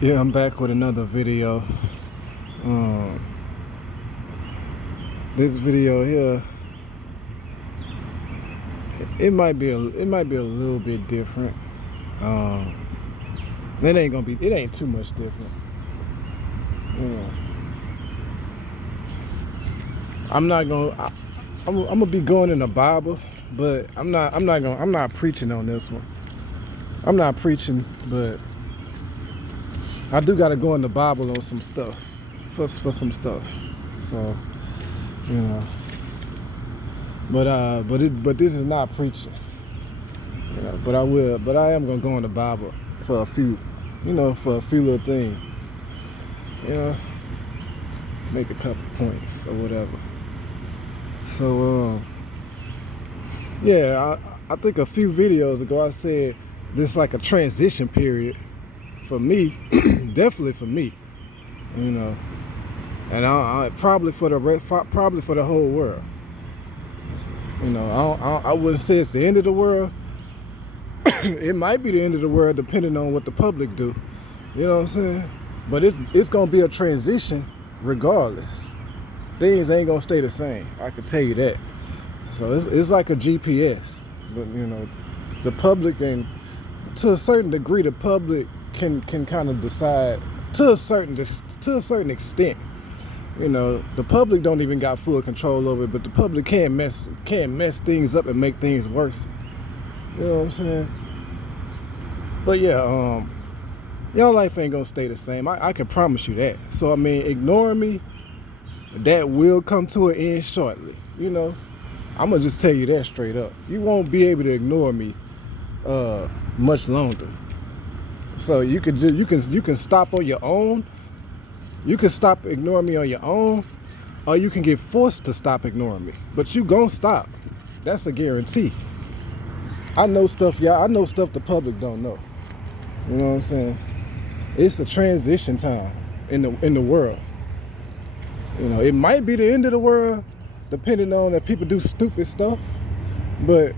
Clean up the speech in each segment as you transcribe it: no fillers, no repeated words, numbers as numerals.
Yeah, I'm back with another video. Um, this video here, it might be a little bit different. Um, it ain't too much different. You know, I'm not gonna, I'm gonna be going in the Bible, but I'm not preaching on this one. I'm not preaching, but I do gotta go in the Bible on some stuff, for some stuff. So, you know, but this is not preaching. You know, but I am gonna go in the Bible for a few, for a few little things. You know, make a couple points or whatever. So, I think a few videos ago I said this like a transition period for me, definitely for me. You know, and I probably for the whole world. You know, I wouldn't say it's the end of the world. It might be the end of the world depending on what the public do. You know what I'm saying? But it's gonna be a transition regardless. Things ain't gonna stay the same. I can tell you that. So it's like a GPS. But you know, the public, and to a certain degree, the public can kind of decide to a certain extent. You know, the public don't even got full control over it, but the public can mess things up and make things worse. You know what I'm saying? But yeah, your life ain't gonna stay the same. I can promise you that. So I mean, ignore me. That will come to an end shortly. You know, I'm gonna just tell you that straight up. You won't be able to ignore me much longer. So you can stop on your own. You can stop ignoring me on your own, or you can get forced to stop ignoring me. But you gon' stop. That's a guarantee. I know stuff, y'all. I know stuff the public don't know. You know what I'm saying? It's a transition time in the world. You know, it might be the end of the world, depending on if people do stupid stuff. But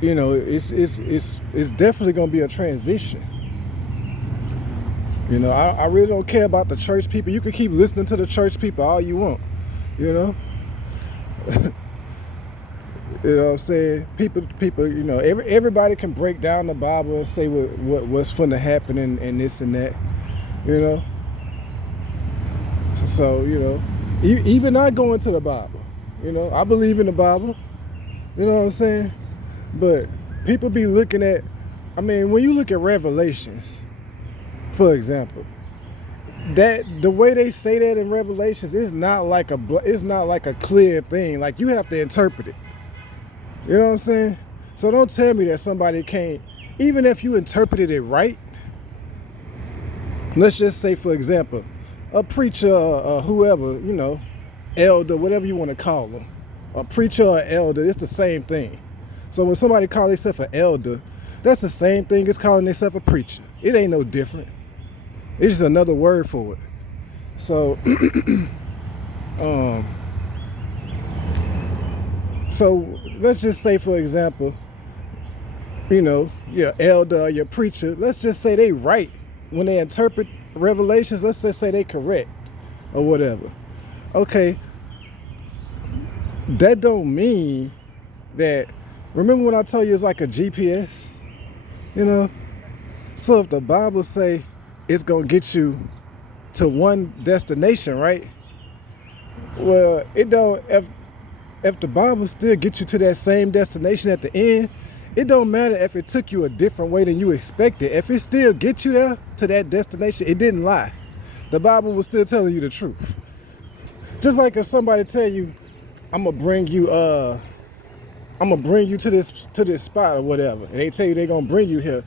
you know, it's definitely gonna be a transition. You know, I really don't care about the church people. You can keep listening to the church people all you want. You know. You know what I'm saying? People, you know, everybody can break down the Bible and say what's finna happen and this and that, you know? So you know, even I go into the Bible, you know, I believe in the Bible, you know what I'm saying? But people be looking at, I mean, when you look at Revelations, for example, that the way they say that in Revelations is not like a clear thing. Like, you have to interpret it. You know what I'm saying? So don't tell me that somebody can't, even if you interpreted it right. Let's just say, for example, a preacher or whoever, you know, elder, whatever you want to call them, a preacher or elder, it's the same thing. So when somebody calls themselves an elder, that's the same thing as calling themselves a preacher. It ain't no different. It's just another word for it. So, so let's just say, for example, you know, your elder or your preacher, let's just say they right when they interpret Revelations. Let's just say they correct or whatever. Okay, that don't mean that. Remember when I told you it's like a GPS, you know? So if the Bible say it's gonna get you to one destination, right? Well, it don't. If the Bible still gets you to that same destination at the end, it don't matter if it took you a different way than you expected. If it still gets you there to that destination, it didn't lie. The Bible was still telling you the truth. Just like if somebody tell you, I'm gonna bring you to this spot or whatever, and they tell you they're gonna bring you here,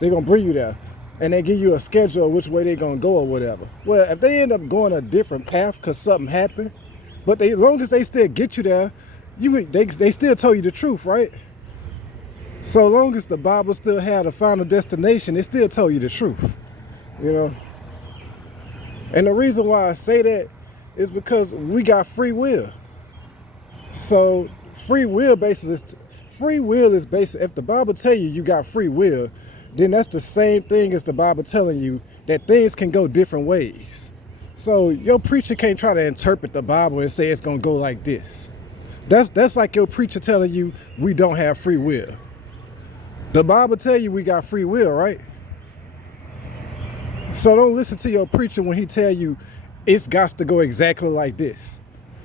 they're gonna bring you there, and they give you a schedule of which way they're gonna go or whatever. Well, if they end up going a different path because something happened, but as long as they still get you there, they still told you the truth, right? So long as the Bible still had a final destination, it still told you the truth, you know? And the reason why I say that is because we got free will. So free will is based, if the Bible tell you got free will, then that's the same thing as the Bible telling you that things can go different ways. So your preacher can't try to interpret the Bible and say it's gonna go like this. That's like your preacher telling you we don't have free will. The Bible tell you we got free will, right? So don't listen to your preacher when he tell you it's got to go exactly like this.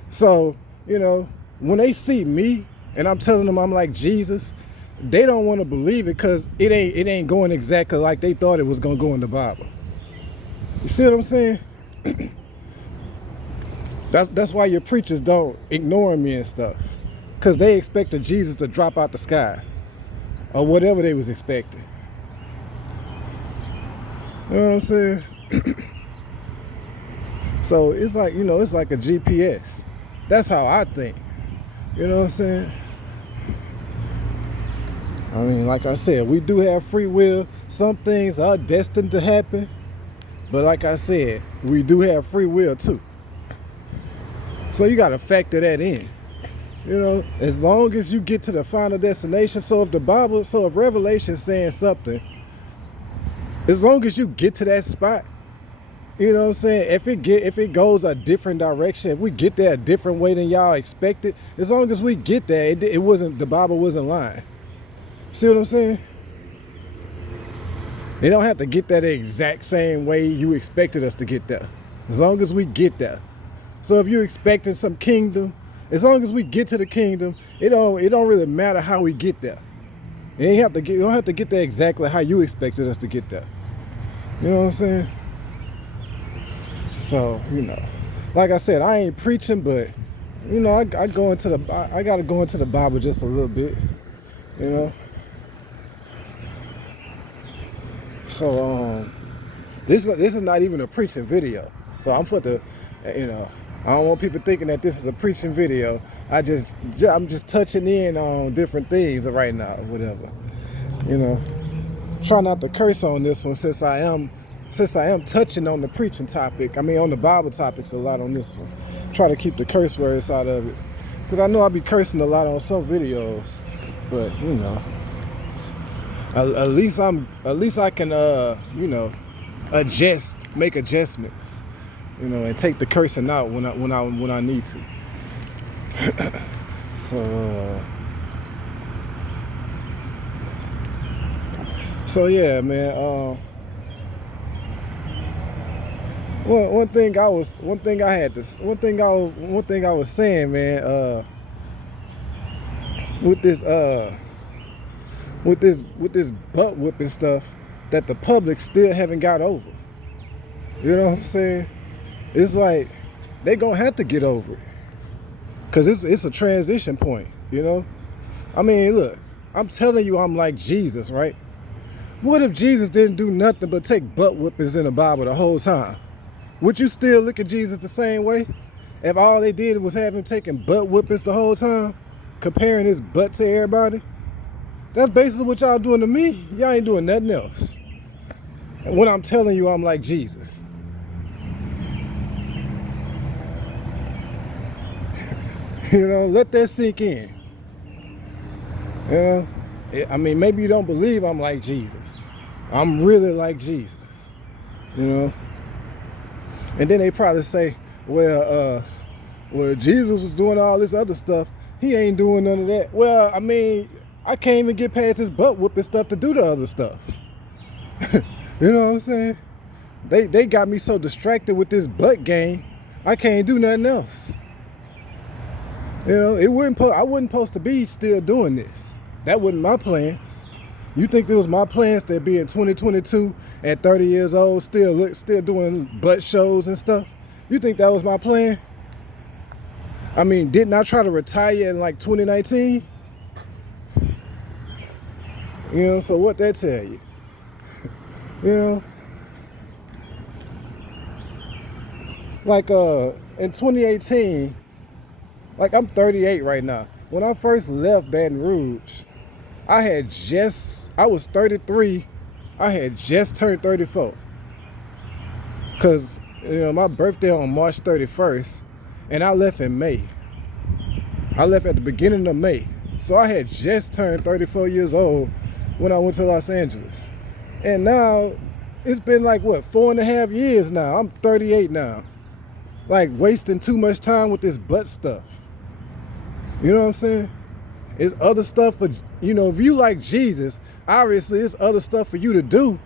So, when they see me and I'm telling them I'm like Jesus, they don't want to believe it because it ain't going exactly like they thought it was gonna go in the Bible. You see what I'm saying? That's why your preachers don't ignore me and stuff, because they expected Jesus to drop out the sky or whatever they was expecting. You know what I'm saying? So it's like, it's like a GPS. That's how I think. You know what I'm saying? I mean, like I said, we do have free will. Some things are destined to happen. But like I said, we do have free will too. So you got to factor that in. As long as you get to the final destination. So if Revelation's saying something, as long as you get to that spot, you know what I'm saying? If it goes a different direction, if we get there a different way than y'all expected, as long as we get there, the Bible wasn't lying. See what I'm saying? They don't have to get there the exact same way you expected us to get there. As long as we get there. So if you're expecting some kingdom, as long as we get to the kingdom, it don't really matter how we get there. You don't have to get there exactly how you expected us to get there. You know what I'm saying? So, like I said, I ain't preaching, but I gotta go into the Bible just a little bit, So this is not even a preaching video. So I'm I don't want people thinking that this is a preaching video. I'm just touching in on different things right now, whatever. Try not to curse on this one since I am touching on the preaching topic. I mean, on the Bible topics a lot on this one. Try to keep the curse words out of it, because I know I be cursing a lot on some videos. But at least I can make adjustments, and take the cursing out when I need to. So yeah, man. One thing I was saying, man, with this butt whooping stuff that the public still haven't got over. You know what I'm saying? It's like they gonna have to get over it, cause it's a transition point. I mean, look, I'm telling you, I'm like Jesus, right? What if Jesus didn't do nothing but take butt whoopings in the Bible the whole time? Would you still look at Jesus the same way? If all they did was have him taking butt whoopings the whole time, comparing his butt to everybody? That's basically what y'all doing to me. Y'all ain't doing nothing else. And when I'm telling you I'm like Jesus. Let that sink in. I mean, maybe you don't believe I'm like Jesus. I'm really like Jesus. And then they probably say, well, Jesus was doing all this other stuff. He ain't doing none of that. Well, I mean, I can't even get past his butt whooping stuff to do the other stuff. You know what I'm saying? They got me so distracted with this butt game, I can't do nothing else. I wasn't supposed to be still doing this. That wasn't my plans. You think it was my plans to be in 2022 at 30 years old, still doing butt shows and stuff? You think that was my plan? I mean, didn't I try to retire in like 2019? So what that tell you? Like in 2018, like I'm 38 right now. When I first left Baton Rouge, I was 33. I had just turned 34. Cause my birthday on March 31st, and I left in May. I left at the beginning of May. So I had just turned 34 years old when I went to Los Angeles. And now it's been like what, 4.5 years now. I'm 38 now. Like wasting too much time with this butt stuff. You know what I'm saying? It's other stuff for, if you like Jesus, obviously it's other stuff for you to do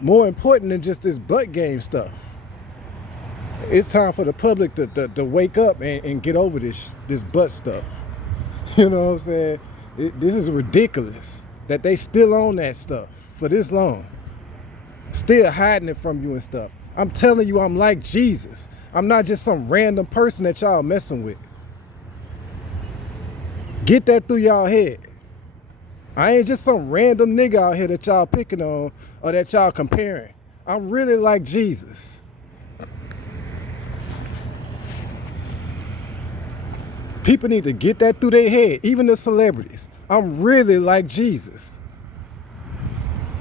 more important than just this butt game stuff. It's time for the public to wake up and get over this butt stuff. You know what I'm saying? This is ridiculous that they still own that stuff for this long. Still hiding it from you and stuff. I'm telling you, I'm like Jesus. I'm not just some random person that y'all messing with. Get that through y'all head. I ain't just some random nigga out here that y'all picking on or that y'all comparing. I'm really like Jesus. People need to get that through their head, even the celebrities. I'm really like Jesus.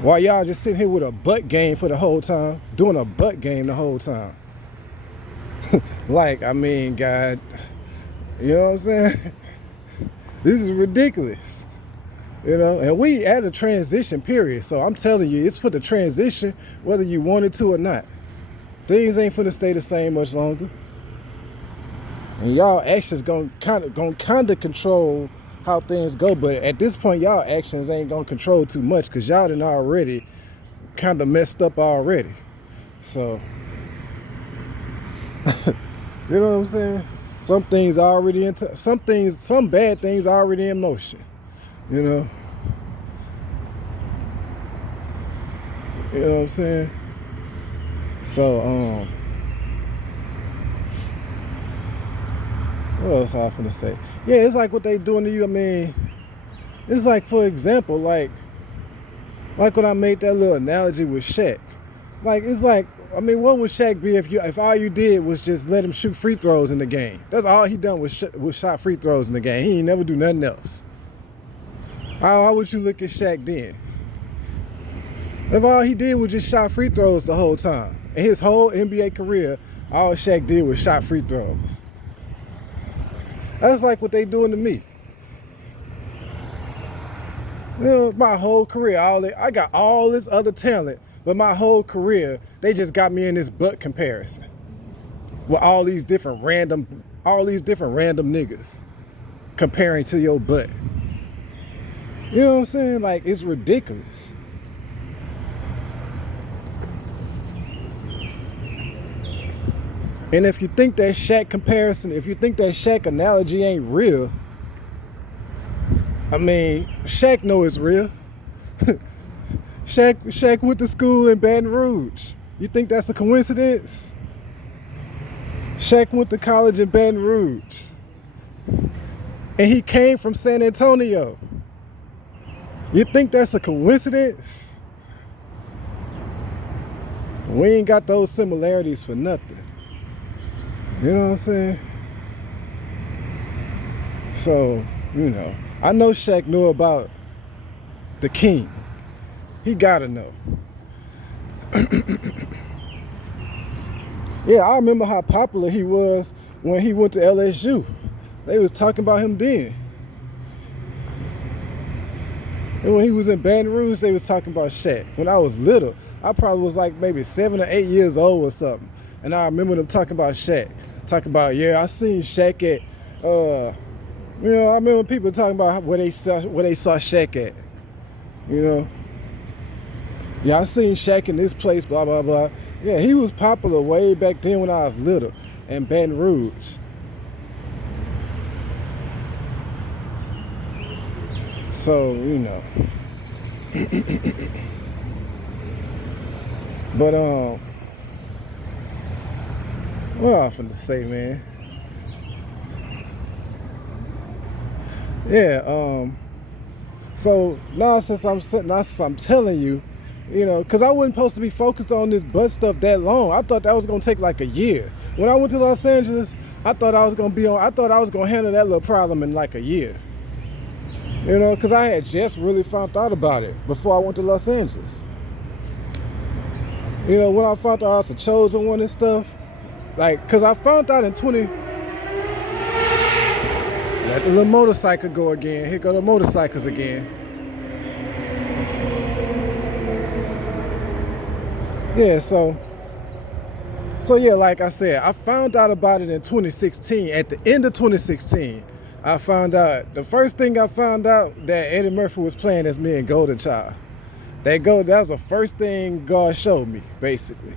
While y'all just sitting here with a butt game for the whole time, doing a butt game the whole time. Like, I mean, God, you know what I'm saying? This is ridiculous. And we at a transition period. So I'm telling you, it's for the transition, whether you want it to or not. Things ain't finna stay the same much longer. And y'all actions gonna kind of control how things go. But at this point, y'all actions ain't gonna control too much because y'all done already kind of messed up already. So, you know what I'm saying? Some things already into some bad things already in motion. You know what I'm saying? So, what else I finna say? Yeah, it's like what they doing to you. I mean, it's like, for example, like when I made that little analogy with Shaq. Like, it's like, I mean, what would Shaq be if all you did was just let him shoot free throws in the game? That's all he done was shot free throws in the game. He ain't never do nothing else. How would you look at Shaq then? If all he did was just shot free throws the whole time. In his whole NBA career, all Shaq did was shot free throws. That's like what they doing to me. My whole career, I got all this other talent, but my whole career, they just got me in this butt comparison with all these different random niggas comparing to your butt. You know what I'm saying? Like, it's ridiculous. And if you think that Shaq comparison, if you think that Shaq analogy ain't real, I mean, Shaq know it's real. Shaq went to school in Baton Rouge. You think that's a coincidence? Shaq went to college in Baton Rouge. And he came from San Antonio. You think that's a coincidence? We ain't got those similarities for nothing. You know what I'm saying? So, I know Shaq knew about the king. He gotta know. Yeah, I remember how popular he was when he went to LSU. They was talking about him then. And when he was in Baton Rouge, they was talking about Shaq. When I was little, I probably was like maybe 7 or 8 years old or something. And I remember them talking about Shaq. Talking about, I seen Shaq at, I remember people talking about where they saw Shaq at. Yeah, I seen Shaq in this place, blah, blah, blah. Yeah, he was popular way back then when I was little in Baton Rouge. So, But, what I finna say, man? Yeah, so now since I'm telling you, because I wasn't supposed to be focused on this butt stuff that long. I thought that was gonna take like a year. When I went to Los Angeles, I thought I was gonna handle that little problem in like a year. Because I had just really found out about it before I went to Los Angeles. When I found out I was the chosen one and stuff, because I found out in let the little motorcycle go again. Here go the motorcycles again. Yeah, so yeah, like I said, I found out about it in 2016. At the end of 2016, I found out, the first thing I found out, that Eddie Murphy was playing as me in Golden Child. That was the first thing God showed me, basically.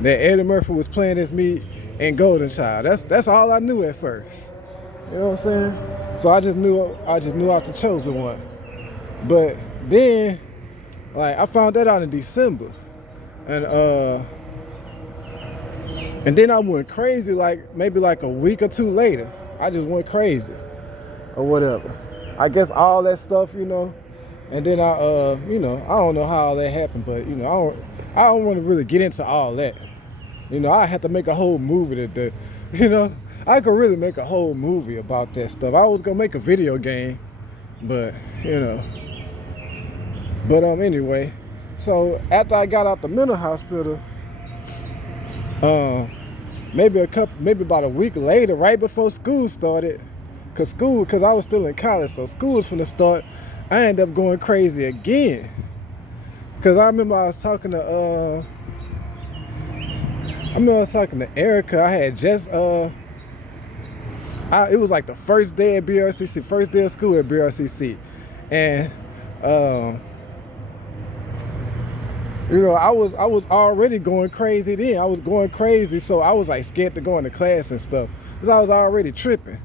That Eddie Murphy was playing as me in Golden Child. That's all I knew at first. You know what I'm saying? So I just knew I was the chosen one. But then, like, I found that out in December. And then I went crazy, like maybe like a week or two later. I just went crazy or whatever. I guess all that stuff, and then I don't know how all that happened, but I don't want to really get into all that. I had to make a whole movie I could really make a whole movie about that stuff. I was gonna make a video game, but anyway. So after I got out the mental hospital, maybe about a week later, right before school started, cause I was still in college, so school was finna start. I ended up going crazy again, cause I remember I was talking to Erica. I had just it was like the first day at BRCC, first day of school at BRCC, and I was already going crazy then. I was going crazy, so I was like scared to go into class and stuff, because I was already tripping.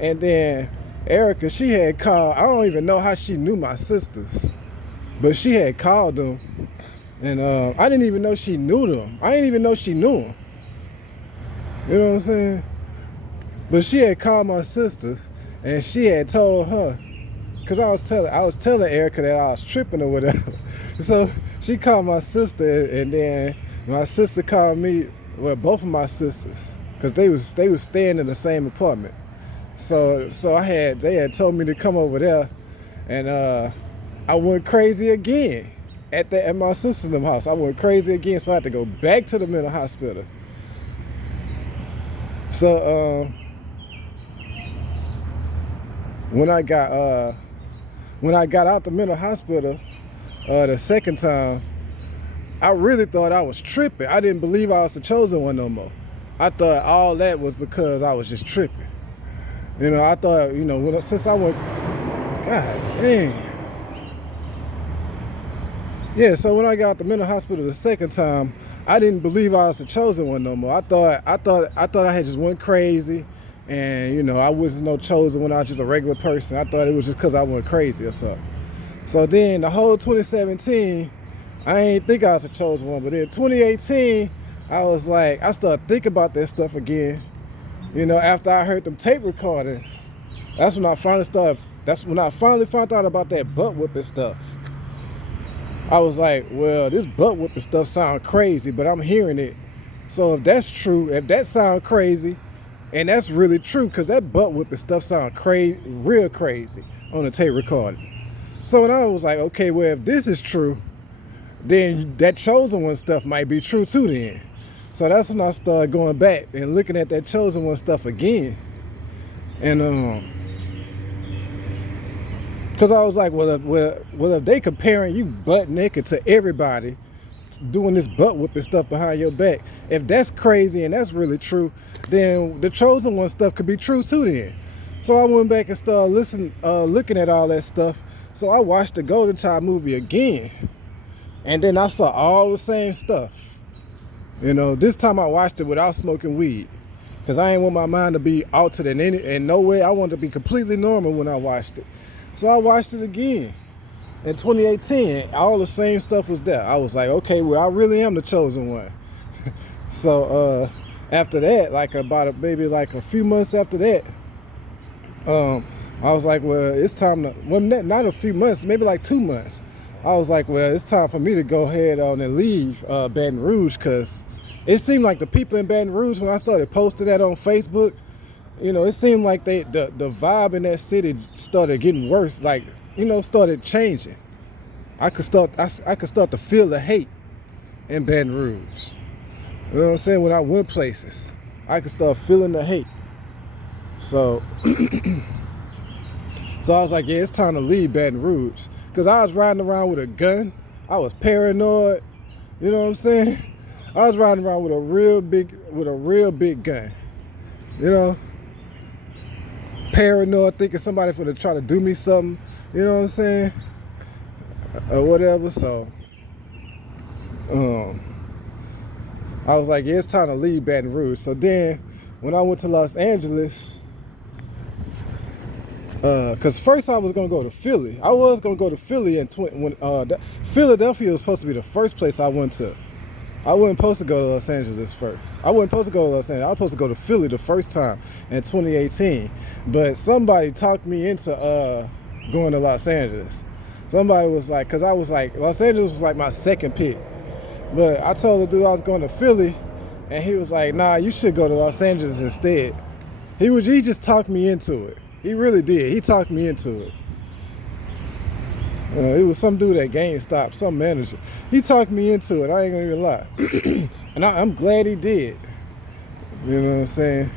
And then Erica, she had called, I don't even know how she knew my sisters, but she had called them, and I didn't even know she knew them. I didn't even know she knew them. You know what I'm saying? But she had called my sister, and she had told her, because I was telling Erica that I was tripping or whatever. So she called my sister, and then my sister called me, well, both of my sisters, because they was staying in the same apartment. So they had told me to come over there, and I went crazy again at my sister's house. I went crazy again, so I had to go back to the mental hospital. So when I got out the mental hospital the second time, I really thought I was tripping. I didn't believe I was the chosen one no more. I thought all that was because I was just tripping. I thought, since I went, God damn. Yeah, so when I got out the mental hospital the second time, I didn't believe I was the chosen one no more. I thought I had just went crazy, and I wasn't no chosen when I was just a regular person. I thought it was just because I went crazy or something. So then the whole 2017, I ain't think I was a chosen one, but in 2018, I started thinking about that stuff again. After I heard them tape recordings, that's when I finally found out about that butt whipping stuff. I was like, well, this butt whipping stuff sounds crazy, but I'm hearing it. So if that's true, if that sounds crazy, and that's really true, because that butt whipping stuff sounds real crazy on the tape recording. So when I was like, okay, well, if this is true, then that chosen one stuff might be true too then. So that's when I started going back and looking at that chosen one stuff again. And because I was like, well, if they comparing you butt naked to everybody doing this butt whipping stuff behind your back, if that's crazy and that's really true, then the chosen one stuff could be true too then. So I went back and started looking at all that stuff. So I watched the Golden Child movie again, and then I saw all the same stuff. This time I watched it without smoking weed, because I ain't want my mind to be altered in no way. I wanted to be completely normal when I watched it. So I watched it again in 2018. All the same stuff was there. I was like, okay, well, I really am the chosen one. So after that, maybe a few months after that, I was like, well, it's time to, well, not a few months, maybe like 2 months. I was like, well, it's time for me to go ahead on and leave Baton Rouge, because it seemed like the people in Baton Rouge, when I started posting that on Facebook, it seemed like the vibe in that city started getting worse, started changing. I could start to feel the hate in Baton Rouge. You know what I'm saying? When I went places, I could start feeling the hate. So I was like, yeah, it's time to leave Baton Rouge. Because I was riding around with a gun. I was paranoid. You know what I'm saying? I was riding around with a real big gun. You know, paranoid, thinking somebody gonna try to do me something. You know what I'm saying? Or whatever. So, I was like, yeah, it's time to leave Baton Rouge. So then, when I went to Los Angeles, because first I was gonna go to Philly. I was gonna go to Philly Philadelphia was supposed to be the first place I went to. I wasn't supposed to go to Los Angeles first. I wasn't supposed to go to Los Angeles. I was supposed to go to Philly the first time in 2018. But somebody talked me into going to Los Angeles. Somebody was like, because I was like, Los Angeles was like my second pick. But I told the dude I was going to Philly, and he was like, nah, you should go to Los Angeles instead. He just talked me into it. He really did. He talked me into it. It was some dude at GameStop, some manager. He talked me into it. I ain't gonna even lie. And I'm glad he did. You know what I'm saying?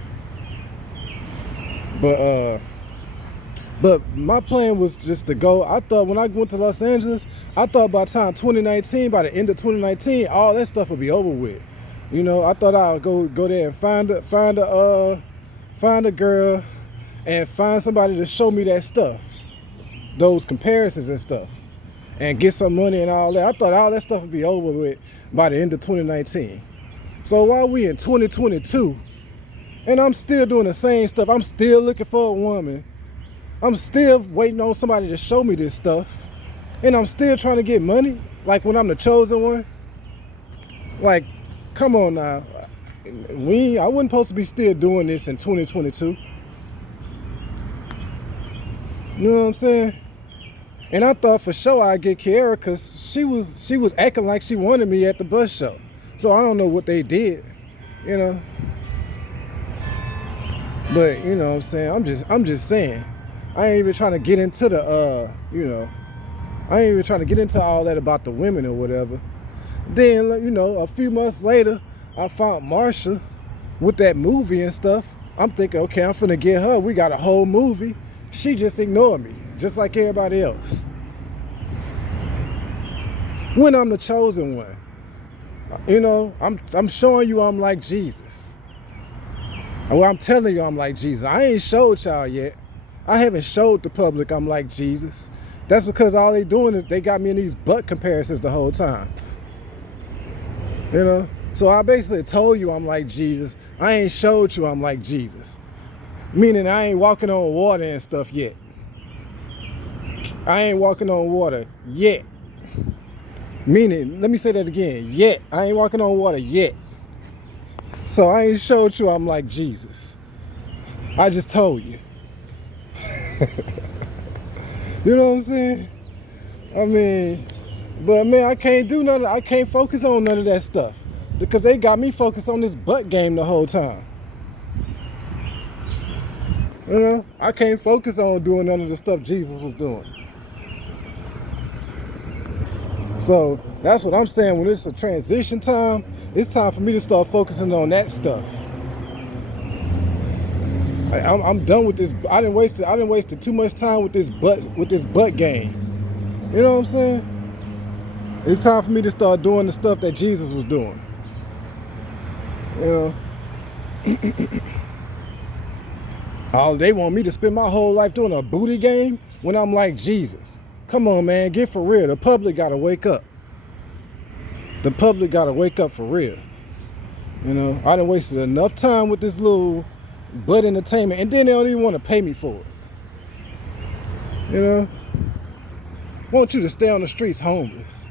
But my plan was just to go. I thought when I went to Los Angeles, I thought by the time 2019, by the end of 2019, all that stuff would be over with. You know, I thought I would go there and find a girl and find somebody to show me that stuff, those comparisons and stuff, and get some money and all that. I thought all that stuff would be over with by the end of 2019. So while we in 2022, and I'm still doing the same stuff, I'm still looking for a woman. I'm still waiting on somebody to show me this stuff, and I'm still trying to get money, like when I'm the chosen one. Like, come on now. I wasn't supposed to be still doing this in 2022. You know what I'm saying? And I thought for sure I'd get Kiara because she was acting like she wanted me at the bus show. So I don't know what they did, you know. But you know what I'm saying? I'm just saying. I ain't even trying to get into I ain't even trying to get into all that about the women or whatever. Then, you know, a few months later, I found Marsha with that movie and stuff. I'm thinking, okay, I'm finna get her. We got a whole movie. She just ignored me, just like everybody else. When I'm the chosen one, you know, I'm showing you I'm like Jesus. Well, I'm telling you I'm like Jesus. I ain't showed y'all yet. I haven't showed the public I'm like Jesus. That's because all they doing is they got me in these butt comparisons the whole time. You know? So I basically told you I'm like Jesus. I ain't showed you I'm like Jesus. Meaning I ain't walking on water and stuff yet. I ain't walking on water yet. Meaning, let me say that again, yet. I ain't walking on water yet. So I ain't showed you I'm like Jesus. I just told you. You know what I'm saying? I mean, but man, I can't focus on none of that stuff. Because they got me focused on this butt game the whole time. You know, I can't focus on doing none of the stuff Jesus was doing. So that's what I'm saying. When it's a transition time, it's time for me to start focusing on that stuff. I'm done with this. I didn't waste too much time with this butt game. You know what I'm saying? It's time for me to start doing the stuff that Jesus was doing. You know. Oh, they want me to spend my whole life doing a booty game when I'm like Jesus. Come on, man, get for real. The public gotta wake up. The public gotta wake up for real. You know, I done wasted enough time with this little butt entertainment, and then they don't even want to pay me for it. You know, want you to stay on the streets homeless.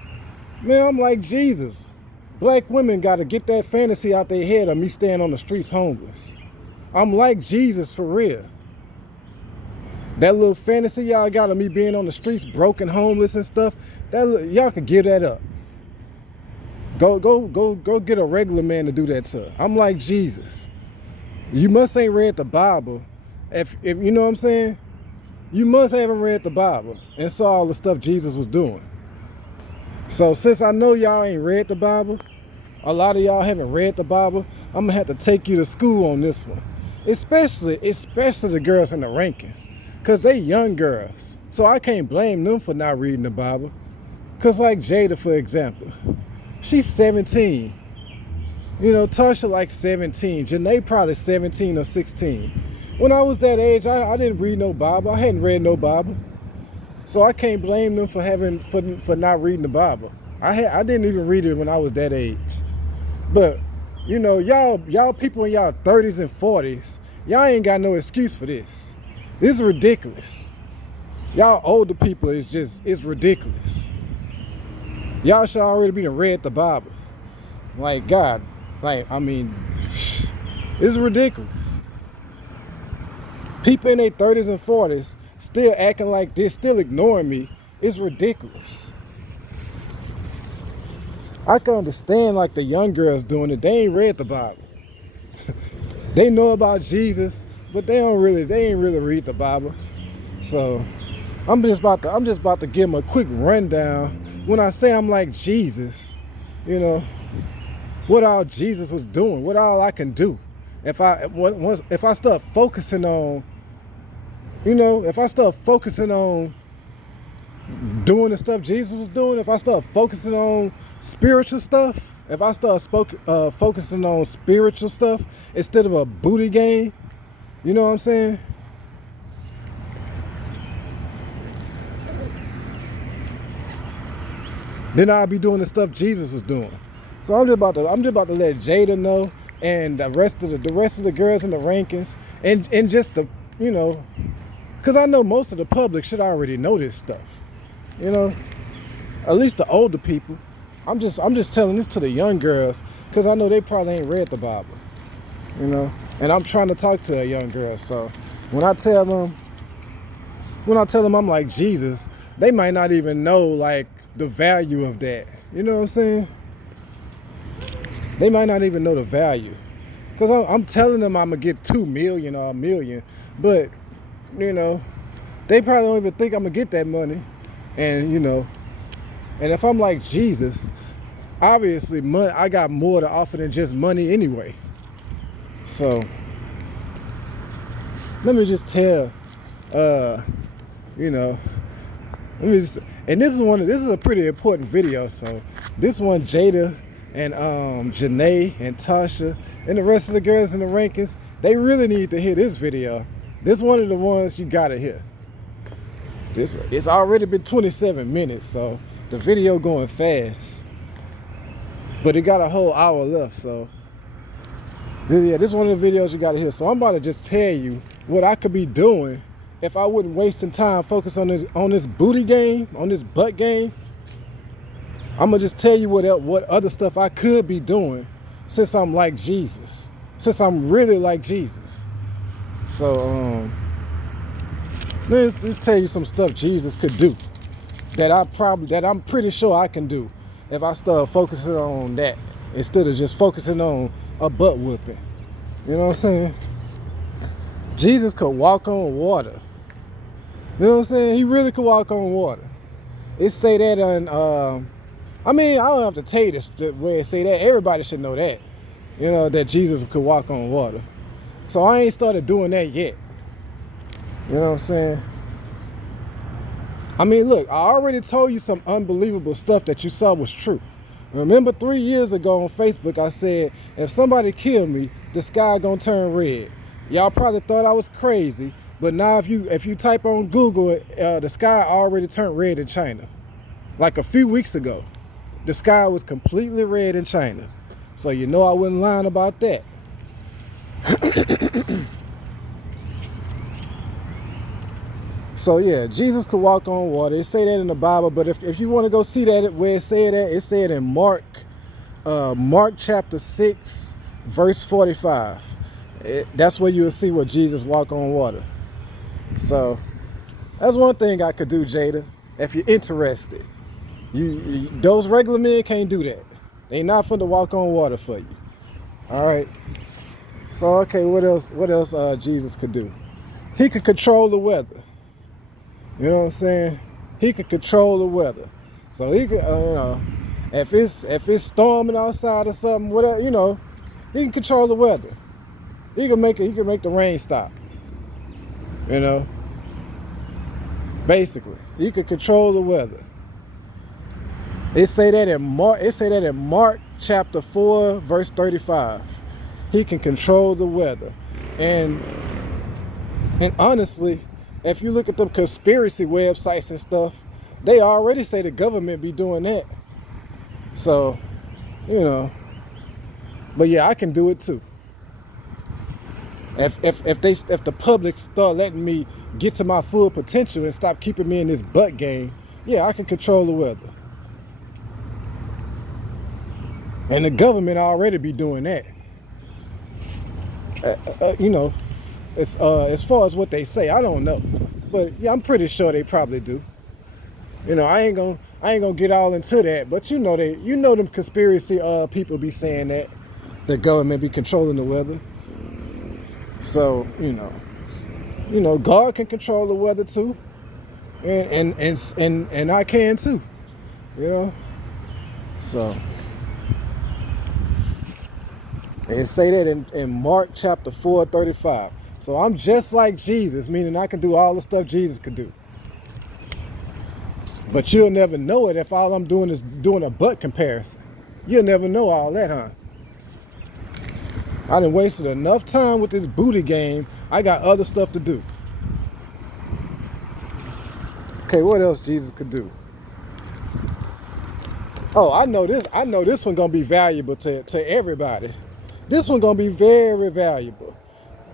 Man, I'm like Jesus. Black women gotta get that fantasy out their head of me staying on the streets homeless. I'm like Jesus for real. That little fantasy y'all got of me being on the streets, broken, homeless and stuff, y'all can give that up. Go get a regular man to do that to. I'm like Jesus. You must ain't read the Bible. If you know what I'm saying? You must haven't read the Bible and saw all the stuff Jesus was doing. So since I know y'all ain't read the Bible, a lot of y'all haven't read the Bible, I'm gonna have to take you to school on this one. Especially the girls in the rankings. Cause they young girls. So I can't blame them for not reading the Bible. Cause like Jada, for example. She's 17. You know, Tasha like 17. Janae probably 17 or 16. When I was that age, I didn't read no Bible. I hadn't read no Bible. So I can't blame them for not reading the Bible. I didn't even read it when I was that age. But, you know, y'all people in y'all 30s and 40s, y'all ain't got no excuse for this. This is ridiculous. Y'all older people, it's ridiculous. Y'all should already be read the Bible. Like, God, like, I mean, it's ridiculous. People in their 30s and 40s still acting like this, still ignoring me. It's ridiculous. I can understand like the young girls doing it. They ain't read the Bible. They know about Jesus, but they ain't really read the Bible. So I'm just about to give them a quick rundown. When I say I'm like Jesus, you know, what all Jesus was doing, what all I can do. If I start focusing on, you know, if I start focusing on doing the stuff Jesus was doing, if I start focusing on spiritual stuff, if I start focusing on spiritual stuff instead of a booty game, you know what I'm saying? Then I'll be doing the stuff Jesus was doing. So I'm just about to let Jada know, and the rest of the girls in the rankings, and just the, you know, because I know most of the public should already know this stuff, you know, at least the older people. I'm just telling this to the young girls because I know they probably ain't read the Bible, you know, and I'm trying to talk to a young girl. So when I tell them I'm like Jesus, they might not even know like the value of that. You know what I'm saying? They might not even know the value. Because I'm telling them I'm going to get 2 million or 1 million. But, you know, they probably don't even think I'm going to get that money. And, you know, and if I'm like Jesus, obviously money, I got more to offer than just money anyway. So, let me just tell, you know, and this is a pretty important video. So this one, Jada and Janae and Tasha and the rest of the girls in the rankings, they really need to hear this video. This one of the ones you gotta hear. It's already been 27 minutes, so the video going fast. But it got a whole hour left, so yeah, this is one of the videos you gotta hear. So I'm about to just tell you what I could be doing if I wasn't wasting time focused on this booty game, on this butt game. I'm gonna just tell you what other stuff I could be doing since I'm like Jesus, since I'm really like Jesus. So let's tell you some stuff Jesus could do that I'm pretty sure I can do if I start focusing on that instead of just focusing on a butt whooping. You know what I'm saying? Jesus could walk on water. You know what I'm saying? He really could walk on water. It say that on, I mean, I don't have to tell you this the way it say that. Everybody should know that. You know, that Jesus could walk on water. So I ain't started doing that yet. You know what I'm saying? I mean, look, I already told you some unbelievable stuff that you saw was true. Remember 3 years ago on Facebook, I said, if somebody killed me, the sky gonna turn red. Y'all probably thought I was crazy, but now if you type on Google, the sky already turned red in China. Like a few weeks ago, the sky was completely red in China. So you know I wasn't lying about that. So yeah, Jesus could walk on water. It say that in the Bible, but if you want to go see that where it said that, it said in Mark chapter 6, verse 45. That's where you'll see where Jesus walked on water. So that's one thing I could do, Jada, if you're interested. Those regular men can't do that. They not finna walk on water for you. All right. So okay, what else Jesus could do? He could control the weather. You know what I'm saying? He could control the weather. So he could, you know, if it's storming outside or something, whatever, you know, he can control the weather. He can make the rain stop. You know, basically, he could control the weather. It say that in Mark. It say that in Mark chapter 4, verse 35. He can control the weather, and honestly, if you look at the conspiracy websites and stuff, they already say the government be doing that. So, you know, but yeah, I can do it too. If the public start letting me get to my full potential and stop keeping me in this butt game, yeah, I can control the weather. And the government already be doing that. You know, as far as what they say, I don't know, but yeah, I'm pretty sure they probably do. You know, I ain't gonna get all into that, but you know them conspiracy people be saying that the government be controlling the weather. So you know, God can control the weather too, and I can too. You know, so. And say that in Mark chapter 4, 35. So I'm just like Jesus, meaning I can do all the stuff Jesus could do. But you'll never know it if all I'm doing is doing a butt comparison. You'll never know all that, huh? I done wasted enough time with this booty game. I got other stuff to do. Okay, what else Jesus could do? Oh, I know this one gonna be valuable to everybody. This one gonna be very valuable.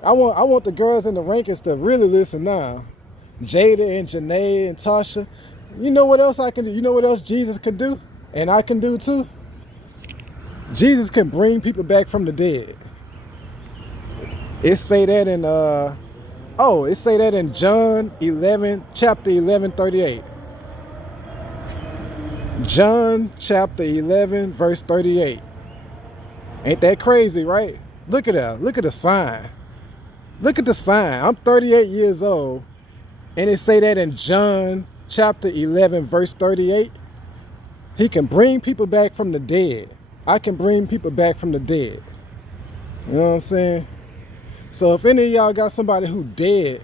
I want the girls in the rankings to really listen now. Jada and Janae and Tasha. You know what else I can do? You know what else Jesus could do? And I can do too? Jesus can bring people back from the dead. It say that in John 11, chapter 11, 38. John chapter 11, verse 38. Ain't that crazy, right? Look at that. Look at the sign. Look at the sign. I'm 38 years old, and it say that in John chapter 11, verse 38. He can bring people back from the dead. I can bring people back from the dead. You know what I'm saying? So if any of y'all got somebody who dead,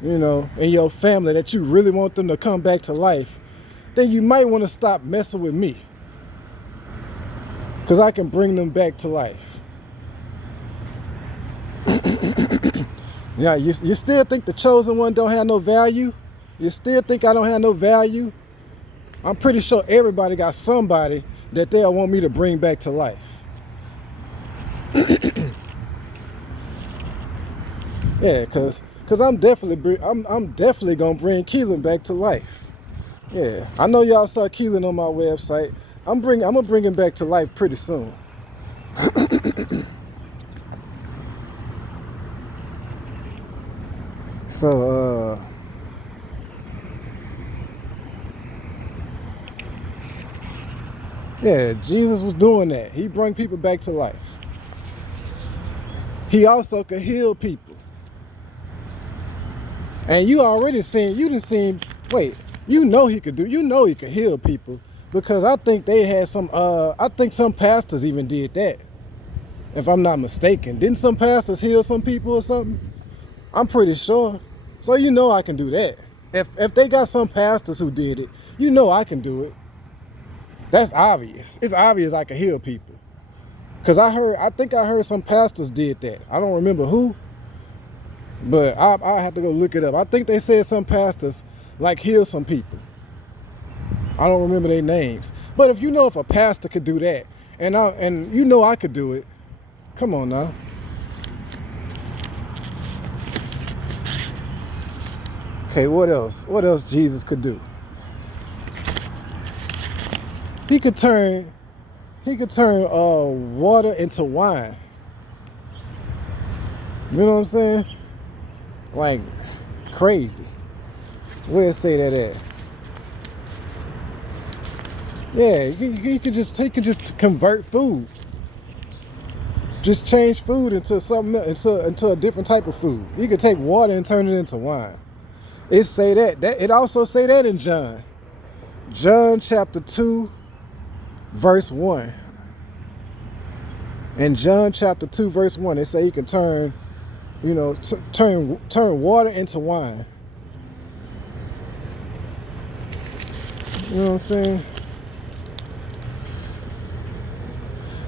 you know, in your family that you really want them to come back to life, then you might want to stop messing with me. Because I can bring them back to life. Yeah, you still think the chosen one don't have no value? You still think I don't have no value? I'm pretty sure everybody got somebody that they'll want me to bring back to life. Yeah, cause I'm definitely gonna bring Keelan back to life. Yeah, I know y'all saw Keelan on my website. I'm gonna bring him back to life pretty soon. So yeah, Jesus was doing that. He brought people back to life. He also could heal people. And you didn't see, wait, you know he could heal people, because I think they had I think some pastors even did that, if I'm not mistaken. Didn't some pastors heal some people or something? I'm pretty sure. So you know I can do that. If they got some pastors who did it, you know I can do it. That's obvious. It's obvious I can heal people. Because I think I heard some pastors did that. I don't remember who, but I have to go look it up. I think they said some pastors like heal some people. I don't remember their names. But if you know if a pastor could do that, and you know I could do it, come on now. Okay, what else? What else Jesus could do? He could turn water into wine. You know what I'm saying? Like crazy. Where it say that at? Yeah, you can just convert food. Just change food into something else, into a different type of food. You could take water and turn it into wine. It say that it also say that in John chapter 2, verse 1. In John chapter 2, verse 1, it say you can turn water into wine. You know what I'm saying?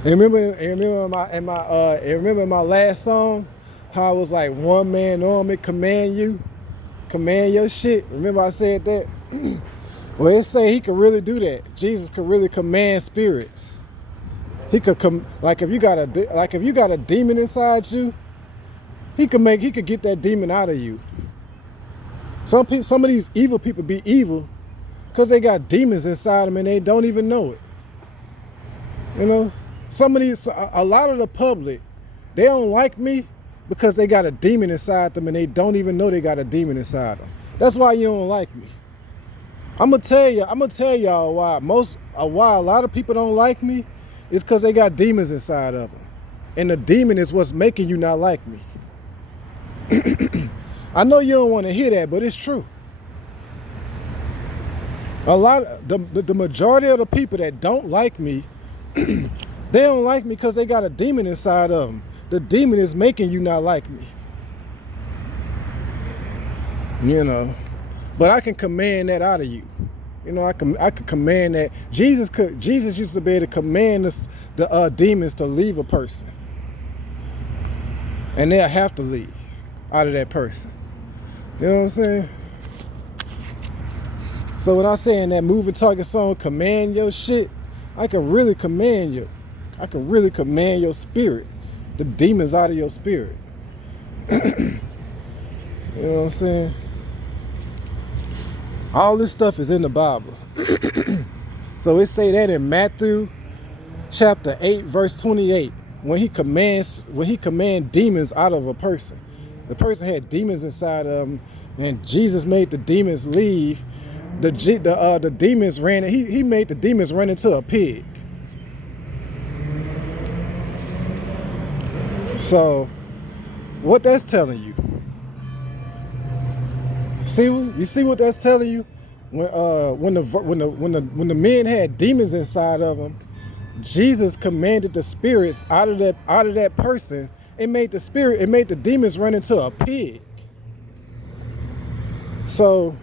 Remember in my last song, how I was like one man army command your shit. Remember I said that? Well, it say he could really do that. Jesus could really command spirits. He could like if you got a demon inside you, he could get that demon out of you. Some of these evil people be evil because they got demons inside them and they don't even know it. You know, a lot of the public, they don't like me because they got a demon inside them and they don't even know they got a demon inside them. That's why you don't like me. I'm gonna tell y'all why why a lot of people don't like me is because they got demons inside of them, and the demon is what's making you not like me. I know you don't want to hear that, but it's true. The majority of the people that don't like me, they don't like me because they got a demon inside of them. The demon is making you not like me. You know, but I can command that out of you. You know, I could command that. Jesus used to be able to command the demons to leave a person, and they'll have to leave out of that person. You know what I'm saying? So when I say in that moving target song, command your shit, I can really command you. I can really command your spirit, the demons out of your spirit. You know what I'm saying? All this stuff is in the Bible. So it say that in Matthew chapter 8, verse 28, when he commands demons out of a person. The person had demons inside of him, and Jesus made the demons leave. The demons ran. He made the demons run into a pig. So, what that's telling you? You see what that's telling you? When the men had demons inside of them, Jesus commanded the spirits out of that person. It made the demons run into a pig. So,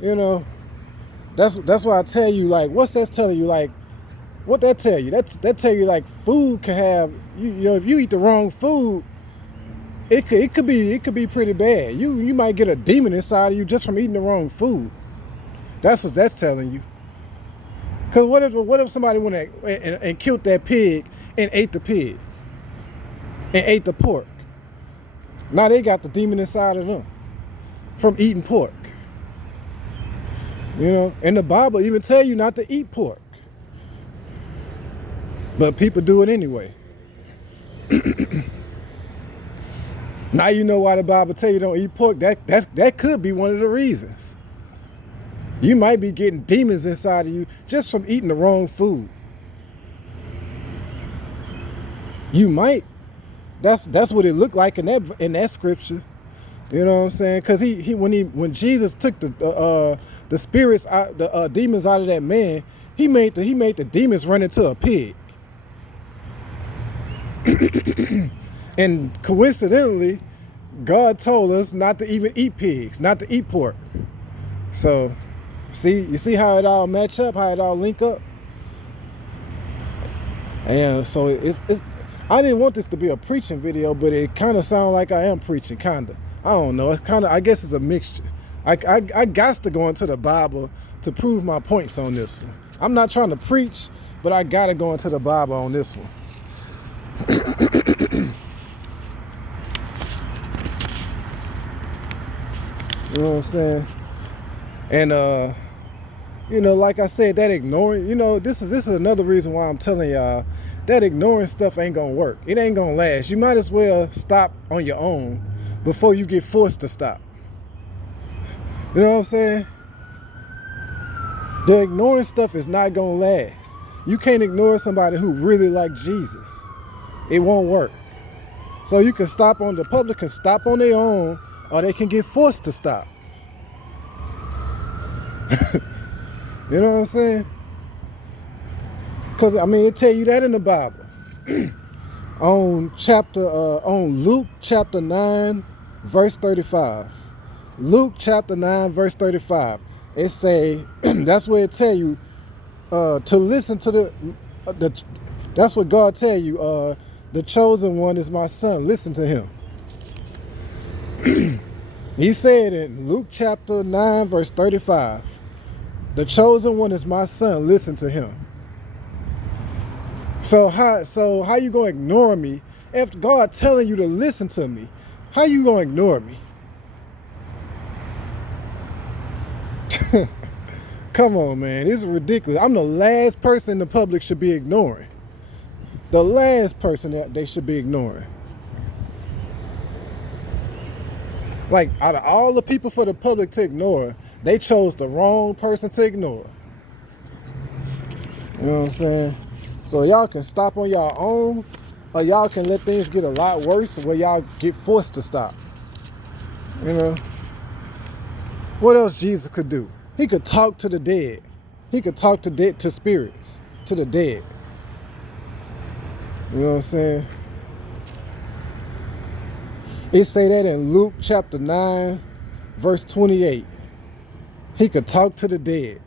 you know, that's why I tell you, like, what's that telling you? Like, what that tell you? That tell you, like, food can have, you know, if you eat the wrong food, it could be pretty bad. You might get a demon inside of you just from eating the wrong food. That's what that's telling you. Cause what if somebody went and killed that pig and ate the pig and ate the pork? Now they got the demon inside of them from eating pork. You know, and the Bible even tell you not to eat pork, but people do it anyway. Now you know why the Bible tell you don't eat pork. That could be one of the reasons. You might be getting demons inside of you just from eating the wrong food. You might. That's what it looked like in that scripture. You know what I'm saying? Because when Jesus took the spirits out, the demons out of that man, he made the demons run into a pig. And coincidentally, God told us not to even eat pigs, not to eat pork. So, you see how it all match up, how it all link up? And so it's I didn't want this to be a preaching video, but it kind of sounds like I am preaching, kind of. I don't know. It's kind of, I guess it's a mixture. I got to go into the Bible to prove my points on this one. I'm not trying to preach, but I got to go into the Bible on this one. You know what I'm saying? And you know, like I said, that ignoring, you know, this is another reason why I'm telling y'all that ignoring stuff ain't gonna work. It ain't gonna last. You might as well stop on your own before you get forced to stop. You know what I'm saying? The ignoring stuff is not gonna last. You can't ignore somebody who really like Jesus. It won't work. So you can stop on, the public can stop on their own, or they can get forced to stop. You know what I'm saying? Because, I mean, it tell you that in the Bible. on Luke chapter 9, verse 35. Luke chapter 9, verse 35. It say, that's where it tell you to listen to That's what God tell you. The chosen one is my son. Listen to him. He said in Luke chapter 9, verse 35, the chosen one is my son. Listen to him. So how you gonna ignore me after God telling you to listen to me? How you gonna ignore me? Come on, man. This is ridiculous. I'm the last person the public should be ignoring. The last person that they should be ignoring. Like, out of all the people for the public to ignore, they chose the wrong person to ignore. You know what I'm saying? So y'all can stop on y'all own, or y'all can let things get a lot worse where y'all get forced to stop. You know? What else Jesus could do? He could talk to the dead. He could talk to spirits, to the dead. You know what I'm saying? It say that in Luke chapter 9, verse 28. He could talk to the dead.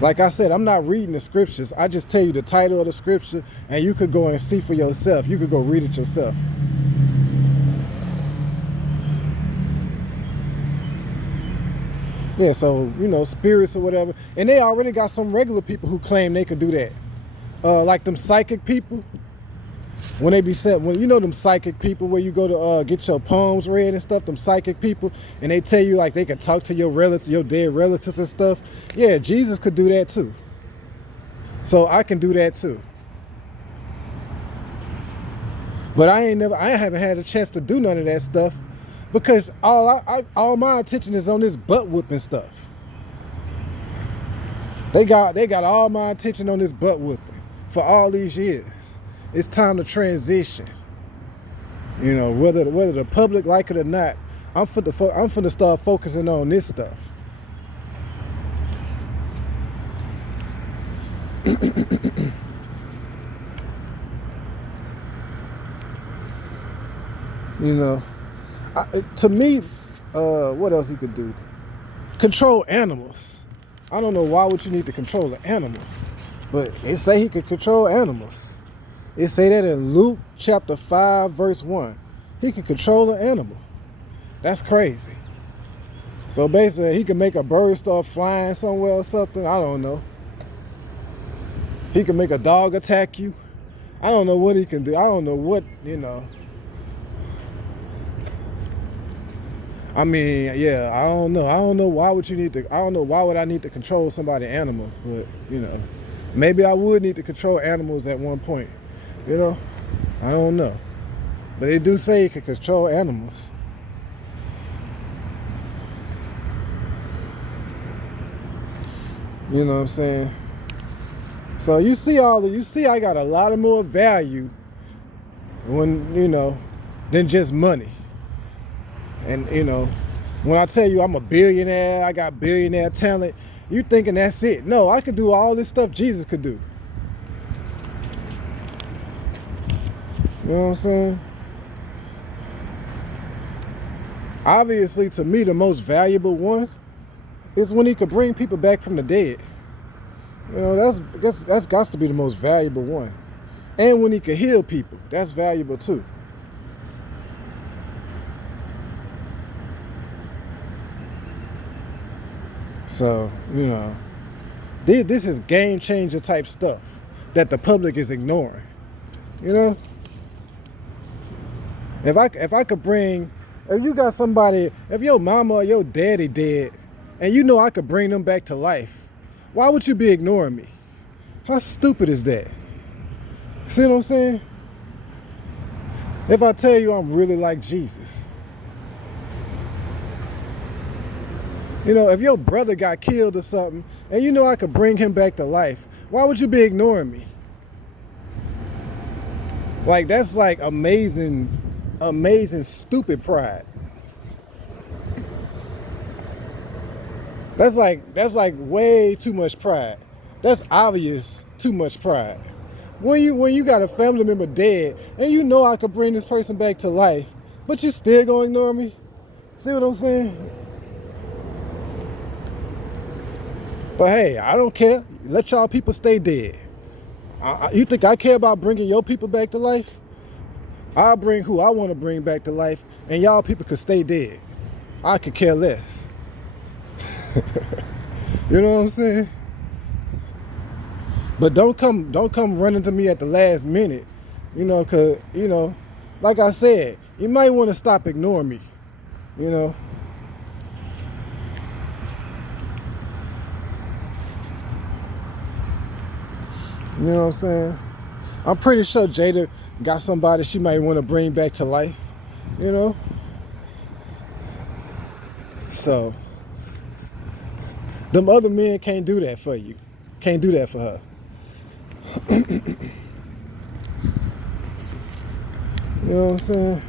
Like I said, I'm not reading the scriptures. I just tell you the title of the scripture, and you could go and see for yourself. You could go read it yourself. Yeah, so, you know, spirits or whatever. And they already got some regular people who claim they could do that. Like them psychic people. When they be set, when you know them psychic people where you go to get your palms read and stuff, them psychic people, and they tell you like they can talk to your relatives, your dead relatives and stuff. Yeah, Jesus could do that too. So I can do that too. But I haven't had a chance to do none of that stuff because all my attention is on this butt whooping stuff. They got all my attention on this butt whooping for all these years. It's time to transition. You know, whether the public like it or not, I'm finna start focusing on this stuff. You know, to me, what else you could do? Control animals. I don't know why would you need to control an animal, but they say he could control animals. It say that in Luke chapter 5, verse 1. He can control an animal. That's crazy. So basically, he can make a bird start flying somewhere or something. I don't know. He can make a dog attack you. I don't know what he can do. I don't know what, you know. I mean, yeah, I don't know. I don't know why would you need to, I don't know why would I need to control somebody's animal, but, you know, maybe I would need to control animals at one point. You know, I don't know. But they do say you can control animals. You know what I'm saying? So you see I got a lot of more value when, you know, than just money. And, you know, when I tell you I'm a billionaire, I got billionaire talent, you thinking that's it. No, I could do all this stuff Jesus could do. You know what I'm saying? Obviously, to me, the most valuable one is when he could bring people back from the dead. You know, that's got to be the most valuable one. And when he could heal people, that's valuable too. So, you know, this is game changer type stuff that the public is ignoring. You know? If I could bring, if you got somebody, if your mama or your daddy dead, and you know I could bring them back to life, why would you be ignoring me? How stupid is that? See what I'm saying? If I tell you I'm really like Jesus. You know, if your brother got killed or something, and you know I could bring him back to life, why would you be ignoring me? Like, that's like amazing stupid pride. That's like way too much pride. That's obvious too much pride. When you got a family member dead and you know I could bring this person back to life, but you still gonna ignore me? See what I'm saying? But hey, I don't care. Let y'all people stay dead. You think I care about bringing your people back to life? I'll bring who I want to bring back to life, and y'all people could stay dead. I could care less. You know what I'm saying? But don't come running to me at the last minute, cause like I said, you might want to stop ignoring me, you know. You know what I'm saying? I'm pretty sure Jada got somebody she might want to bring back to life, you know? So, them other men can't do that for you. Can't do that for her. You know what I'm saying?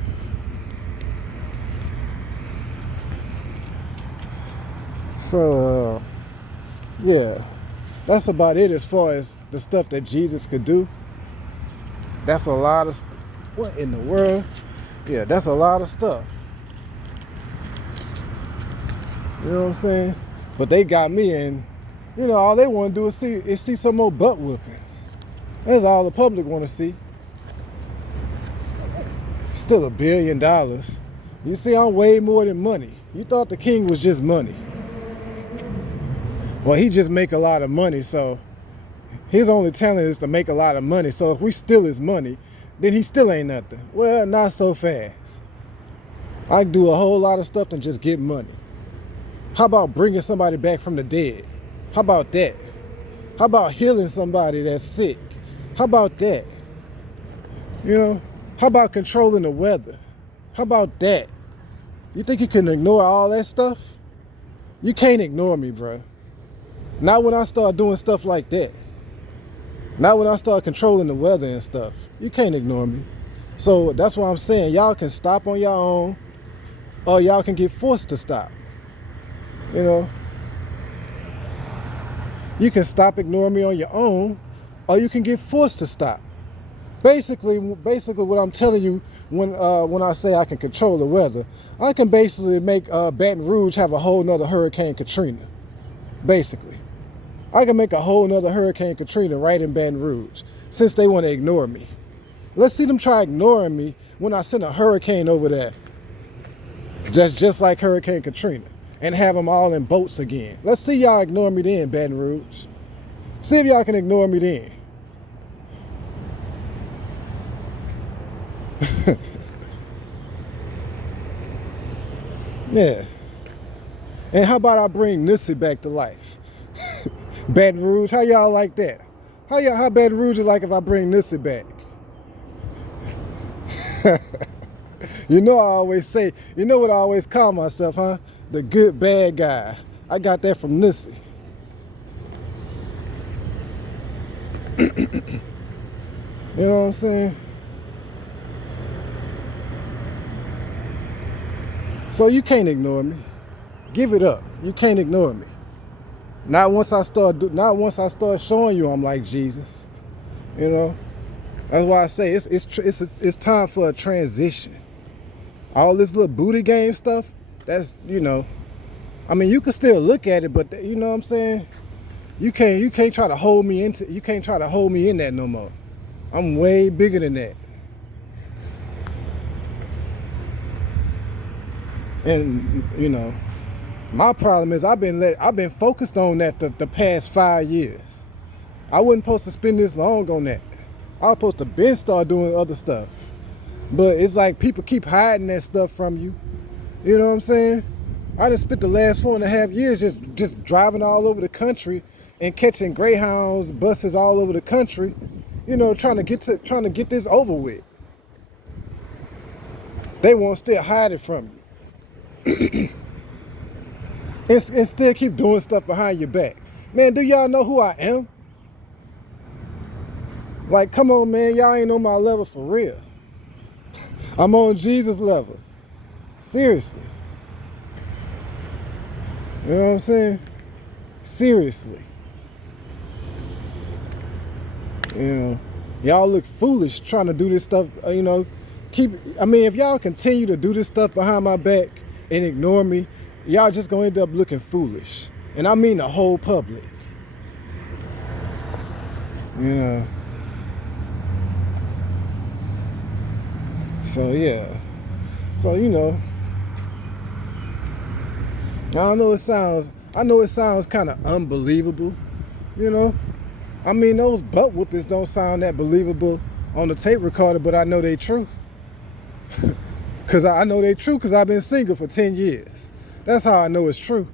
So, yeah. That's about it as far as the stuff that Jesus could do. That's a lot of what in the world? Yeah, that's a lot of stuff. You know what I'm saying? But they got me, and all they want to do is see some more butt whoopings. That's all the public want to see. Still $1 billion. You see, I'm way more than money. You thought the king was just money. Well, he just make a lot of money, so his only talent is to make a lot of money. So if we steal his money, then he still ain't nothing. Well, not so fast. I can do a whole lot of stuff than just get money. How about bringing somebody back from the dead? How about that? How about healing somebody that's sick? How about that? How about controlling the weather? How about that? You think you can ignore all that stuff? You can't ignore me, bro. Not when I start doing stuff like that. Not when I start controlling the weather and stuff. You can't ignore me. So that's why I'm saying y'all can stop on your own, or y'all can get forced to stop. You can stop ignoring me on your own, or you can get forced to stop. Basically what I'm telling you when I say I can control the weather, I can basically make Baton Rouge have a whole nother Hurricane Katrina. Basically. I can make a whole nother Hurricane Katrina right in Baton Rouge, since they want to ignore me. Let's see them try ignoring me when I send a hurricane over there. Just like Hurricane Katrina. And have them all in boats again. Let's see y'all ignore me then, Baton Rouge. See if y'all can ignore me then. Yeah. And how about I bring Nissy back to life? Baton Rouge, how y'all like that? How Baton Rouge is like if I bring Nissy back? I always say, what I always call myself, huh? The good bad guy. I got that from Nissy. You know what I'm saying? So you can't ignore me. Give it up. You can't ignore me. Not once I start showing you I'm like Jesus. That's why I say it's time for a transition. All this little booty game stuff, that's I mean, you can still look at it, but you know what I'm saying? You can't try to hold me in that no more. I'm way bigger than that. And my problem is I've been focused on that the past 5 years. I wasn't supposed to spend this long on that. I was supposed to start doing other stuff. But it's like people keep hiding that stuff from you. You know what I'm saying? I just spent the last 4.5 years just driving all over the country and catching Greyhounds, buses all over the country, trying to get this over with. They won't still hide it from you. and still keep doing stuff behind your back. Man, do y'all know who I am? Like, come on, man, y'all ain't on my level for real. I'm on Jesus' level. Seriously. You know what I'm saying? Seriously. Y'all look foolish trying to do this stuff, if y'all continue to do this stuff behind my back and ignore me, y'all just gonna end up looking foolish. And I mean the whole public. So yeah. So I know it sounds kind of unbelievable, you know. I mean, those butt whoopings don't sound that believable on the tape recorder, but I know they true. Cause I know they true because I've been single for 10 years. That's how I know it's true.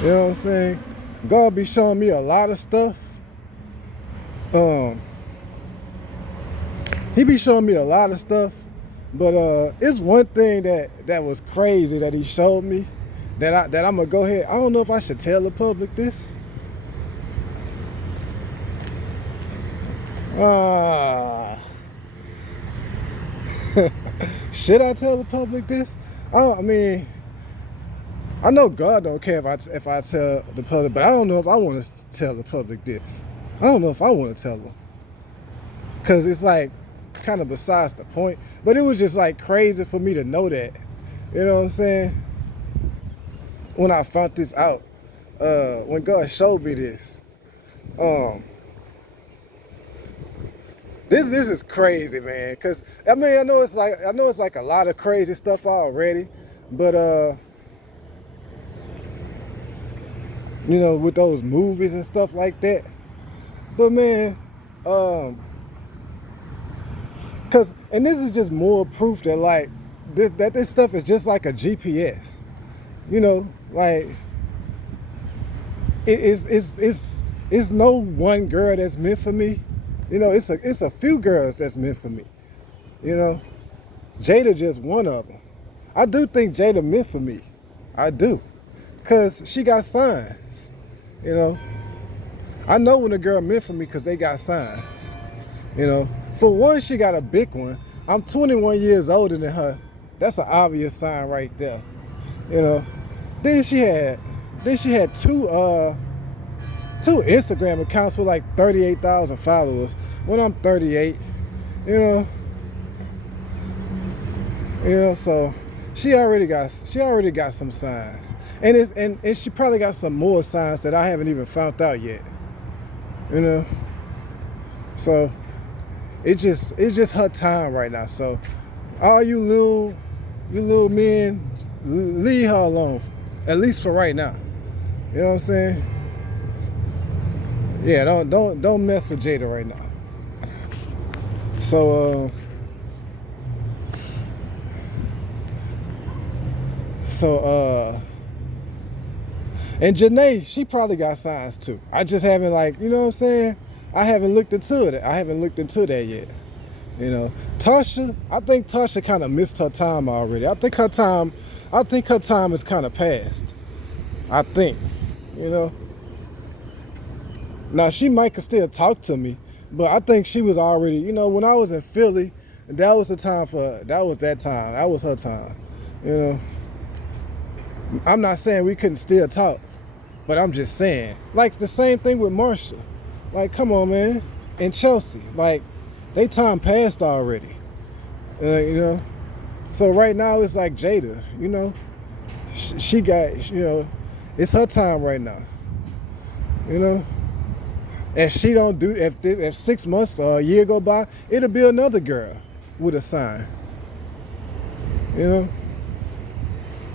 You know what I'm saying? God be showing me a lot of stuff. He be showing me a lot of stuff, but it's one thing that was crazy that he showed me that I'm gonna go ahead. I don't know if I should tell the public this. Uh, should I tell the public this? I mean, I know God don't care if I tell the public, but I don't know if I want to tell the public this. I don't know if I want to tell them, cause it's like kind of besides the point. But it was just like crazy for me to know that. You know what I'm saying? When I found this out, when God showed me this, this is crazy, man. Cause I mean I know it's like a lot of crazy stuff already, but with those movies and stuff like that. But man, and this is just more proof that like this stuff is just like a GPS. Like it's no one girl that's meant for me. It's a few girls that's meant for me. Jada just one of them. I do think Jada meant for me. I do. Cause she got signs. I know when a girl meant for me because they got signs. For one, she got a big one. I'm 21 years older than her. That's an obvious sign right there. Then she had two Instagram accounts with like 38,000 followers. When I'm 38, so she already got some signs, and she probably got some more signs that I haven't even found out yet. So it's just her time right now. So all you little men, leave her alone, at least for right now. You know what I'm saying? Yeah, don't mess with Jada right now. So and Janae, she probably got signs too. I just haven't I haven't looked into it. I haven't looked into that yet. Tasha, I think Tasha kind of missed her time already. I think her time is kind of past. I think, Now she might could still talk to me, but I think she was already, when I was in Philly, that was that time. That was her time. I'm not saying we couldn't still talk, but I'm just saying, like the same thing with Marsha. Like, come on, man. And Chelsea, like, they time passed already. So right now it's like Jada, she got, it's her time right now. If she don't do, if 6 months or a year go by, it'll be another girl with a sign.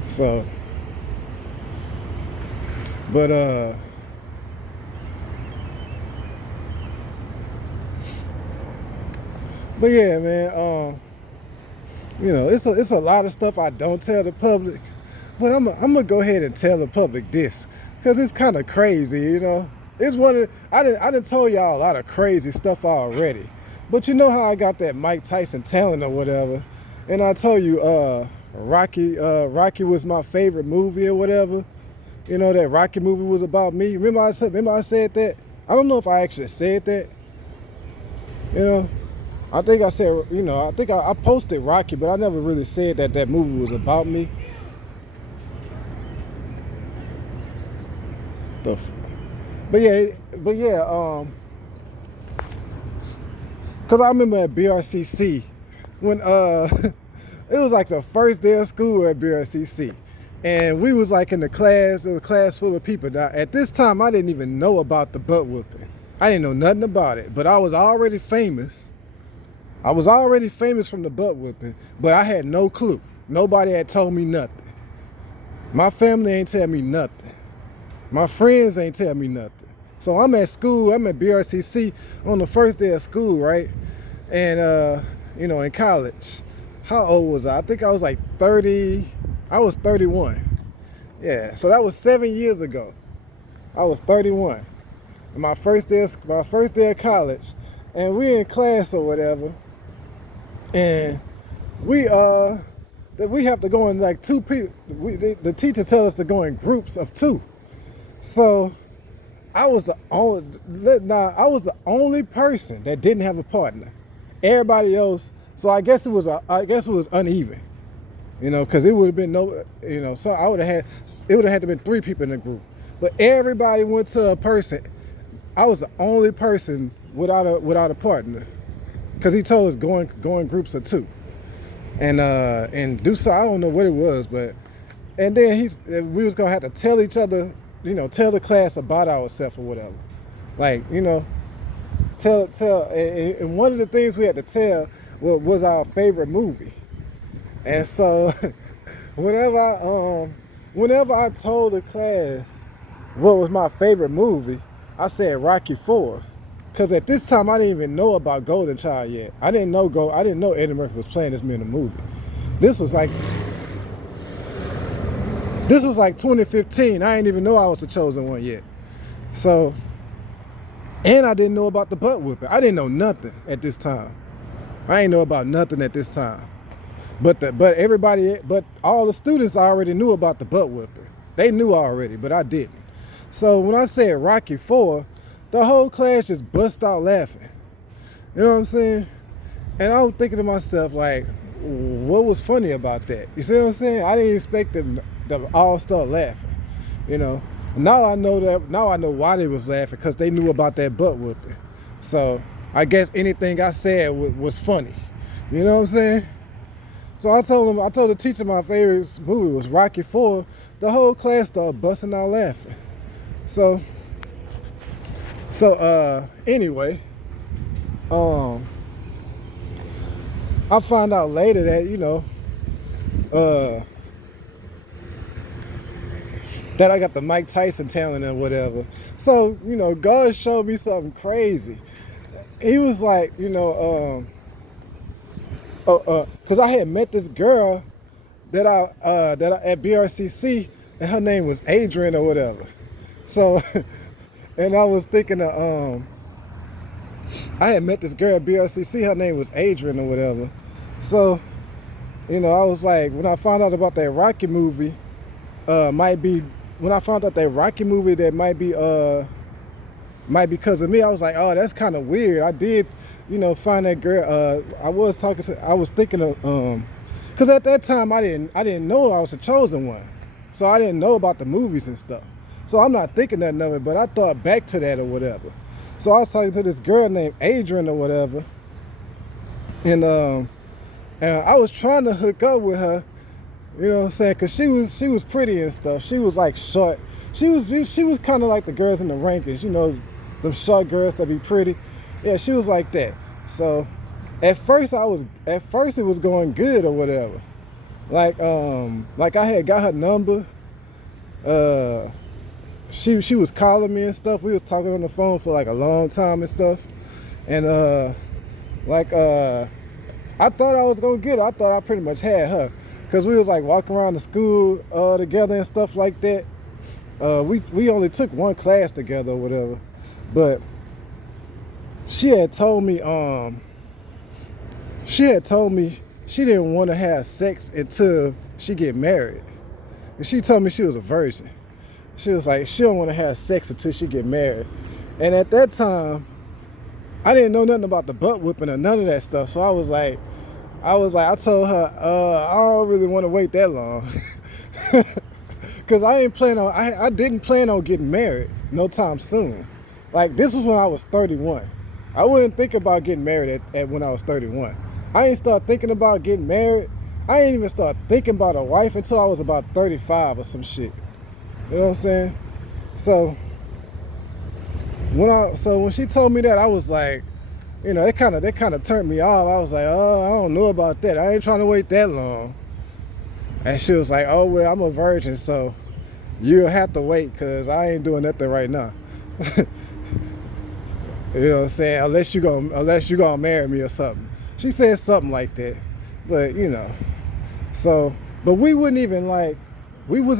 So, but yeah, man. It's a lot of stuff I don't tell the public, but I'm gonna go ahead and tell the public this, cause it's kind of crazy, It's I done told y'all a lot of crazy stuff already, but you know how I got that Mike Tyson talent or whatever, and I told you Rocky was my favorite movie or whatever. That Rocky movie was about me. Remember I said that? I don't know if I actually said that. I think I said, I think I posted Rocky, but I never really said that movie was about me. But yeah, cause I remember at BRCC when it was like the first day of school at BRCC, And we was like in the class, it was a class full of people. Now, at this time, I didn't even know about the butt whooping. I didn't know nothing about it, but I was already famous. I was already famous from the butt whooping, but I had no clue. Nobody had told me nothing. My family ain't tell me nothing. My friends ain't tell me nothing. So I'm at school, I'm at BRCC on the first day of school, right? And, in college. How old was I? I think I was like 30, I was 31. Yeah, so that was 7 years ago. I was 31. My first day of college. And we in class or whatever. And we have to go in like two people. The teacher tells us to go in groups of two. So I was the only person that didn't have a partner. Everybody else. So I guess it was uneven, because it would have been so it would have had to been three people in the group, but everybody went to a person. I was the only person without a partner, because he told us go in groups of two, and do so. I don't know what it was, but and then we was gonna have to tell each other, tell the class about ourselves or whatever, like tell. And one of the things we had to tell was our favorite movie. And so whenever I told the class what was my favorite movie, I said Rocky IV. Because at this time I didn't even know about Golden Child yet. I didn't know Eddie Murphy was playing this man in the movie. This was like 2015. I didn't even know I was the chosen one yet. So, and I didn't know about the butt whooping. I didn't know nothing at this time. I ain't know about nothing at this time. But all the students already knew about the butt whooping. They knew already, but I didn't. So when I said Rocky IV, the whole class just bust out laughing. You know what I'm saying? And I was thinking to myself, like, what was funny about that? You see what I'm saying? I didn't expect them to all start laughing. Now I know why they was laughing, because they knew about that butt whooping. So I guess anything I said was funny. You know what I'm saying? So I told the teacher my favorite movie was Rocky IV. The whole class started busting out laughing. So anyway, I found out later that, that I got the Mike Tyson talent and whatever. So, God showed me something crazy. He was like, because I had met this girl that I at BRCC, and her name was Adrian or whatever. So, and I was thinking of, I had met this girl at BRCC, her name was Adrian or whatever. So, I was like, when I found out about that Rocky movie, that might be because of me, I was like, oh, that's kind of weird. I did, find that girl. I was thinking of, because at that time I didn't know I was the chosen one, so I didn't know about the movies and stuff. So I'm not thinking nothing of it, but I thought back to that or whatever. So I was talking to this girl named Adrian or whatever, and I was trying to hook up with her. You know what I'm saying? Because she was pretty and stuff. She was like short. She was kind of like the girls in the rankings, them short girls that be pretty. Yeah, she was like that. So at first it was going good or whatever. Like I had got her number. She was calling me and stuff. We was talking on the phone for like a long time and stuff. And I thought I was gonna get her. I thought I pretty much had her. Cause we was like walking around the school together and stuff like that. We only took one class together or whatever. But she had told me she didn't want to have sex until she get married. And she told me she was a virgin. She was like, she don't want to have sex until she get married. And at that time, I didn't know nothing about the butt whipping or none of that stuff. So I told her, I don't really want to wait that long. Cause I didn't plan on getting married no time soon. Like, this was when I was 31. I wouldn't think about getting married at when I was 31. I didn't start thinking about getting married I ain't even start thinking about a wife until I was about 35 or some shit. You know what I'm saying? So when she told me that, I was like, you know, that kind of turned me off. I was like, oh, I don't know about that. I ain't trying to wait that long. And she was like, oh well, I'm a virgin, so you'll have to wait because I ain't doing nothing right now. You know what I'm saying? Unless you gonna marry me or something. She said something like that. But you know, but we wasn't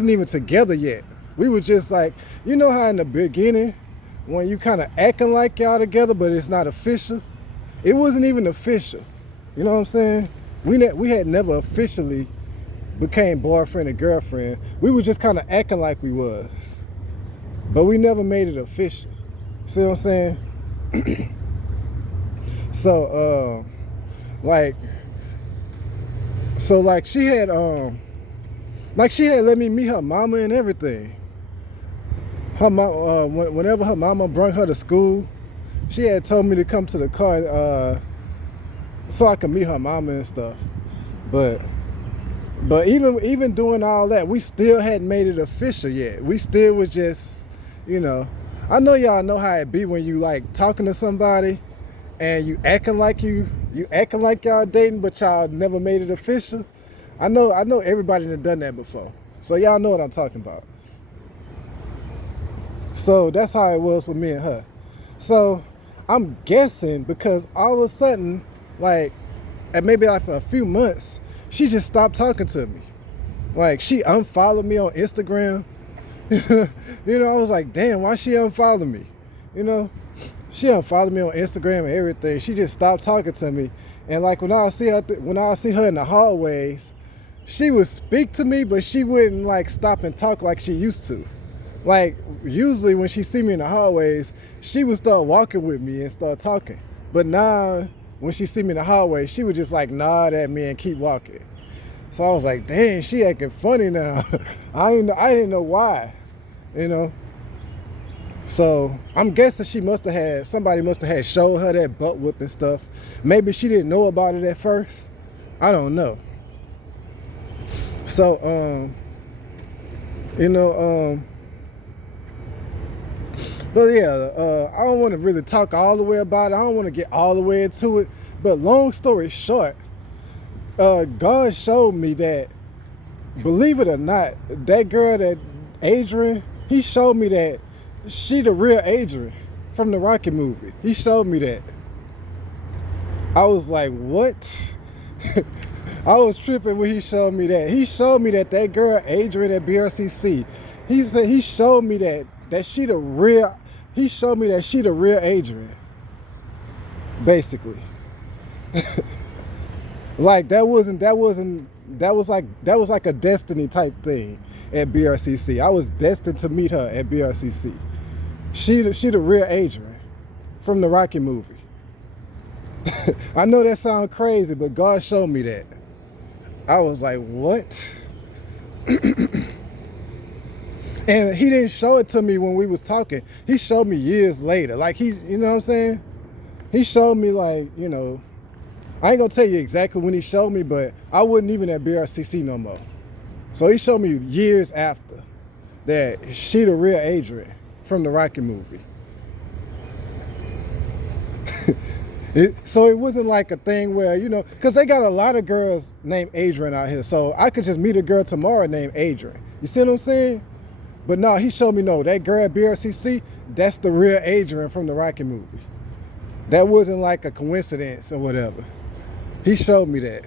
even together yet. We were just like, you know how in the beginning when you kind of acting like y'all together, but it's not official. It wasn't even official. You know what I'm saying? We had never officially became boyfriend and girlfriend. We were just kind of acting like we was, but we never made it official. See what I'm saying? So she had let me meet her mama and everything. Her mom, whenever her mama brought her to school, she had told me to come to the car so I could meet her mama and stuff. But even doing all that, we still hadn't made it official yet. We still was just, you know, I know y'all know how it be when you like talking to somebody and you acting like y'all dating, but y'all never made it official. I know everybody that done that before. So y'all know what I'm talking about. So that's how it was with me and her. So I'm guessing because all of a sudden, like, and maybe like for a few months, she just stopped talking to me. Like, she unfollowed me on Instagram. You know, I was like, damn, why she unfollow me? You know, she unfollowed me on Instagram and everything. She just stopped talking to me. And like when I see her in the hallways, she would speak to me, but she wouldn't like stop and talk like she used to. Like usually when she see me in the hallways, she would start walking with me and start talking. But now when she see me in the hallway, she would just like nod at me and keep walking. So I was like, dang, she acting funny now. I didn't know why, you know. So I'm guessing somebody must have had showed her that butt whipping stuff. Maybe she didn't know about it at first. I don't know. So, but yeah, I don't want to really talk all the way about it. I don't want to get all the way into it. But long story short, God showed me that, believe it or not, that girl, that Adrian, he showed me that she the real Adrian from the Rocky movie. He showed me that. I was like, what? I was tripping when he showed me that. He showed me that girl Adrian at BRCC. He showed me that she the real. He showed me that she the real Adrian. Basically. Like that was like a destiny type thing at BRCC. I was destined to meet her at BRCC. She the real Adrian from the Rocky movie. I know that sounds crazy, but God showed me that. I was like, what? And he didn't show it to me when we was talking. He showed me years later. Like you know what I'm saying? He showed me like, you know, I ain't gonna tell you exactly when he showed me, but I wasn't even at BRCC no more. So he showed me years after that she the real Adrian from the Rocky movie. So it wasn't like a thing where, you know, because they got a lot of girls named Adrian out here. So I could just meet a girl tomorrow named Adrian. You see what I'm saying? But no, he showed me, no, that girl at BRCC, that's the real Adrian from the Rocky movie. That wasn't like a coincidence or whatever. He showed me that.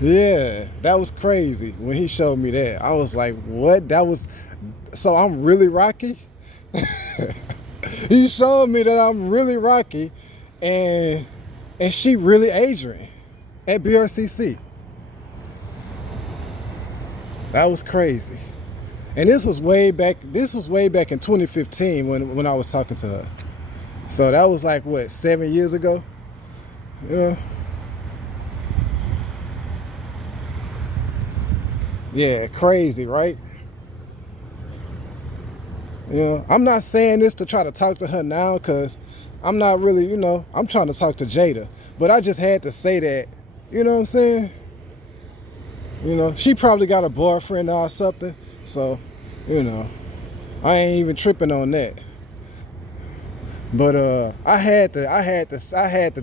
Yeah, that was crazy when he showed me that. I was like, what? So I'm really Rocky? He showed me that I'm really Rocky and she really Adrian at BRCC. That was crazy. And this was way back in 2015 when I was talking to her. So that was like, what, 7 years ago? Yeah. Yeah, crazy, right? You know, I'm not saying this to try to talk to her now because I'm not really, I'm trying to talk to Jada, but I just had to say that, you know what I'm saying? She probably got a boyfriend or something, so, I ain't even tripping on that. But I had to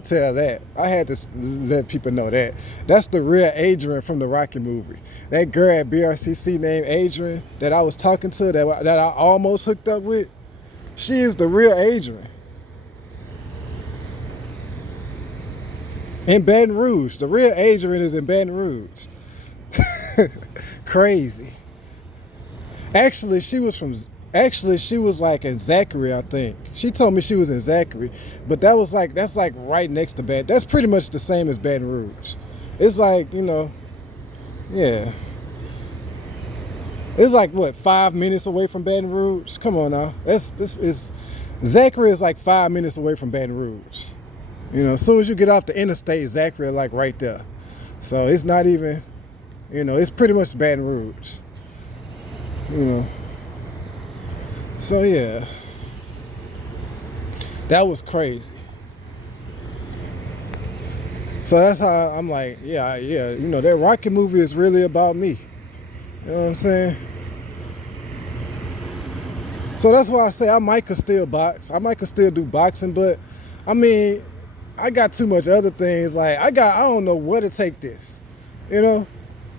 tell that. I had to let people know that. That's the real Adrian from the Rocky movie. That girl at BRCC named Adrian that I was talking to, that I almost hooked up with, she is the real Adrian. In Baton Rouge. The real Adrian is in Baton Rouge. Crazy. Actually, she was like in Zachary, I think. She told me she was in Zachary, but that's like right next to Baton. That's pretty much the same as Baton Rouge. It's like, yeah. It's like what, 5 minutes away from Baton Rouge? Come on now. Zachary is like 5 minutes away from Baton Rouge. As soon as you get off the interstate, Zachary like right there. So it's not even, it's pretty much Baton Rouge. So yeah, that was crazy. So that's how I'm like, yeah, that Rocky movie is really about me. You know what I'm saying? So that's why I say I might could still box. I might could still do boxing, but I mean, I got too much other things. Like I don't know where to take this, because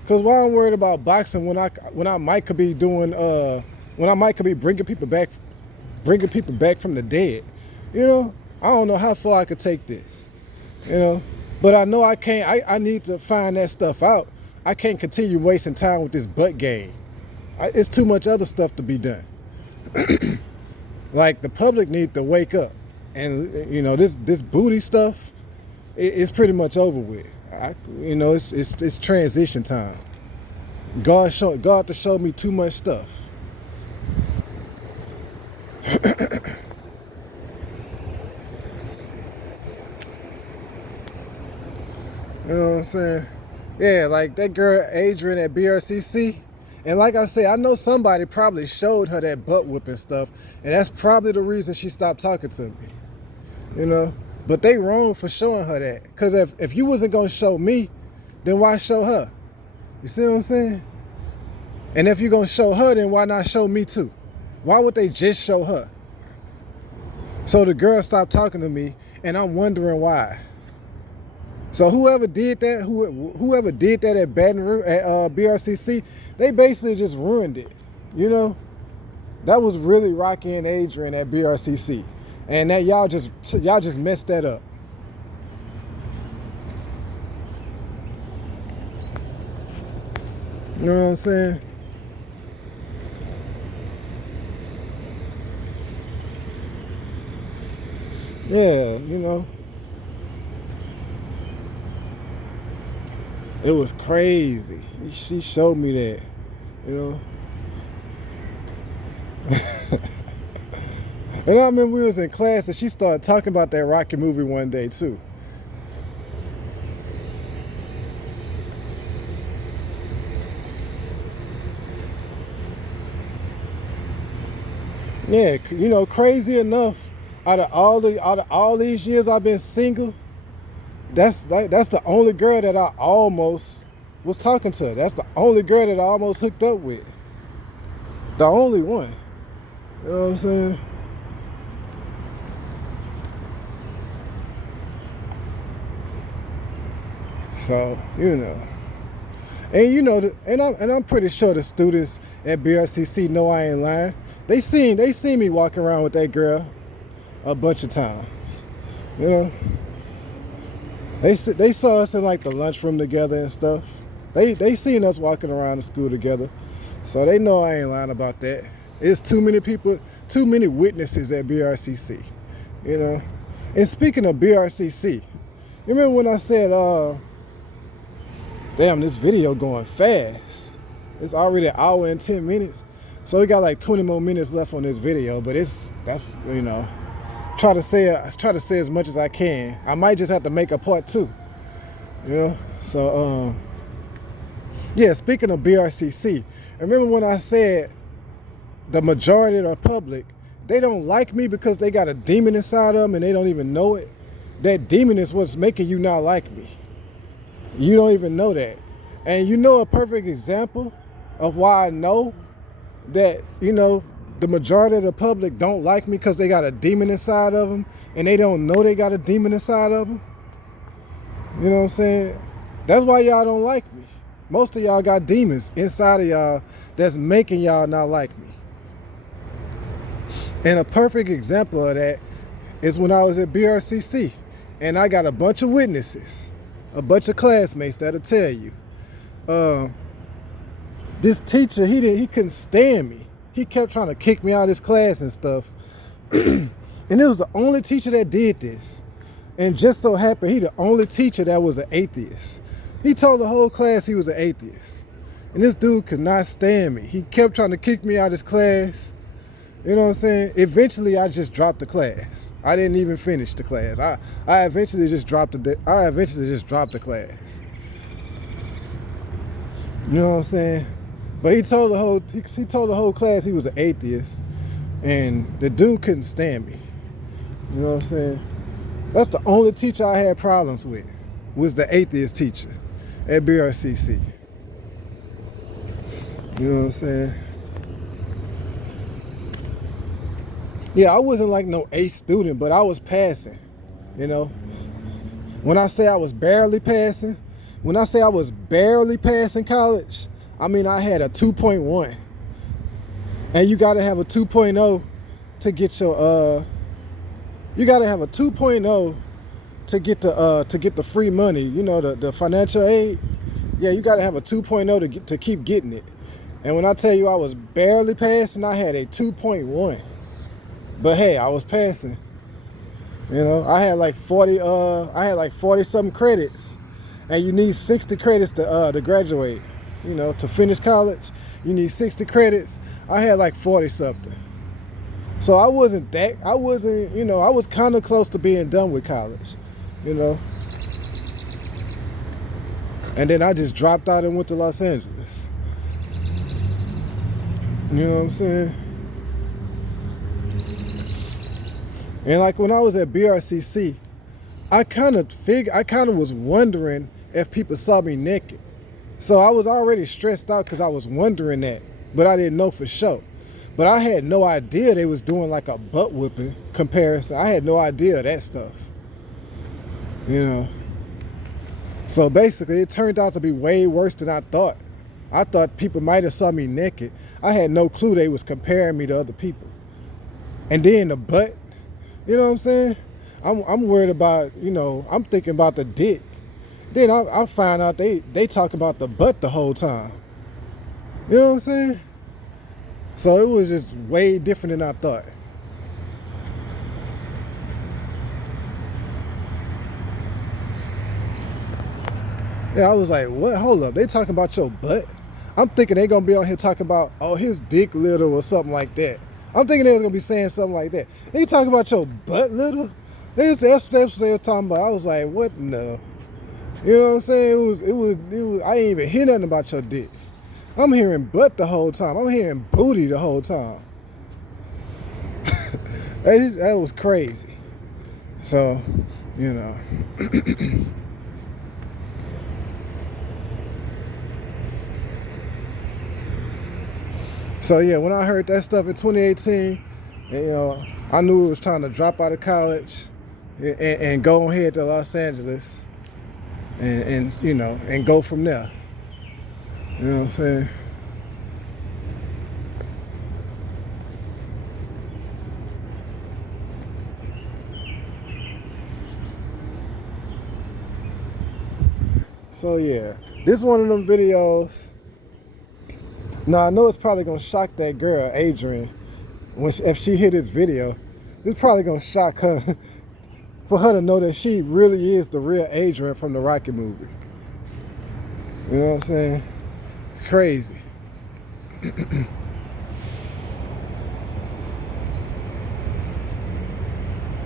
why I'm worried about boxing when I might could be doing when I might could be bringing people back from the dead. I don't know how far I could take this. But I know I can't. I need to find that stuff out. I can't continue wasting time with this butt game. It's too much other stuff to be done. Like the public need to wake up. And this booty stuff, it's pretty much over with. It's transition time. God to show me too much stuff. You know what I'm saying? Yeah, like that girl Adrian at BRCC. And like I say, I know somebody probably showed her that butt whipping stuff, and that's probably the reason she stopped talking to me. But they wrong for showing her that. Because if you wasn't going to show me, then why show her? You see what I'm saying? And if you're going to show her, then why not show me too? Why would they just show her? So the girl stopped talking to me, and I'm wondering why. So whoever did that at Baton Rouge, at BRCC, they basically just ruined it. That was really Rocky and Adrian at BRCC. And that y'all just messed that up. You know what I'm saying? Yeah, it was crazy. She showed me that, And I remember we was in class and she started talking about that Rocky movie one day too. Yeah, crazy enough, out of all these years I've been single, that's the only girl that I almost was talking to. That's the only girl that I almost hooked up with. The only one. You know what I'm saying? So, and I'm pretty sure the students at BRCC know I ain't lying. They seen me walking around with that girl a bunch of times. They saw us in like the lunchroom together and stuff. They seen us walking around the school together, so they know I ain't lying about that. It's too many people, too many witnesses at BRCC. And speaking of BRCC, you remember when I said, damn, this video going fast. It's already an hour and 10 minutes. So we got like 20 more minutes left on this video, but try to say as much as I can. I might just have to make a part 2. So yeah, speaking of BRCC, remember when I said the majority of the public they don't like me because they got a demon inside of them and they don't even know it. That demon is what's making you not like me. You don't even know that. And you know a perfect example of why I know that, you know, the majority of the public don't like me because they got a demon inside of them and they don't know they got a demon inside of them. You know what I'm saying? That's why y'all don't like me. Most of y'all got demons inside of y'all that's making y'all not like me. And a perfect example of that is when I was at BRCC and I got a bunch of witnesses, a bunch of classmates that'll tell you. This teacher, he couldn't stand me. He kept trying to kick me out of his class and stuff. And it was the only teacher that did this. And just so happened, he the only teacher that was an atheist. He told the whole class he was an atheist. And this dude could not stand me. He kept trying to kick me out of his class. You know what I'm saying? Eventually, I just dropped the class. I didn't even finish the class. I eventually just dropped the class. You know what I'm saying? But he told the whole class he was an atheist, and the dude couldn't stand me. You know what I'm saying? That's the only teacher I had problems with, was the atheist teacher at BRCC. You know what I'm saying? Yeah, I wasn't like no A student, but I was passing, you know? When I say I was barely passing college, I mean I had a 2.1. And you gotta have a 2.0 to get your, you gotta have a 2.0 to get the free money, you know, the financial aid. Yeah, you gotta have a 2.0 to keep getting it. And when I tell you I was barely passing, I had a 2.1. But hey, I was passing. You know, I had like 40 something credits. And you need 60 credits to graduate. You know, to finish college, you need 60 credits. I had like 40 something. So I was kind of close to being done with college, you know. And then I just dropped out and went to Los Angeles. You know what I'm saying? And like when I was at BRCC, I kind of was wondering if people saw me naked. So I was already stressed out because I was wondering that, but I didn't know for sure. But I had no idea they was doing like a butt whipping comparison. I had no idea of that stuff, you know. So basically it turned out to be way worse than I thought. I thought people might have saw me naked. I had no clue they was comparing me to other people. And then the butt, you know what I'm saying? I'm worried about, you know, I'm thinking about the dick. Then I find out they talk about the butt the whole time. You know what I'm saying? So it was just way different than I thought. Yeah, I was like, what? Hold up. They talking about your butt? I'm thinking they going to be on here talking about, oh, his dick little or something like that. I'm thinking they was going to be saying something like that. They talking about your butt little? That's what they were talking about. I was like, what? No. You know what I'm saying? It was, I ain't even hear nothing about your dick. I'm hearing butt the whole time. I'm hearing booty the whole time. That was crazy. So, you know. So yeah, when I heard that stuff in 2018, you know, I knew it was trying to drop out of college and go ahead to Los Angeles and you know, and go from there. You know what I'm saying? So yeah, this one of them videos. Now I know it's probably gonna shock that girl, Adrian, if she hear this video. It's probably gonna shock her for her to know that she really is the real Adrian from the Rocky movie. You know what I'm saying? Crazy.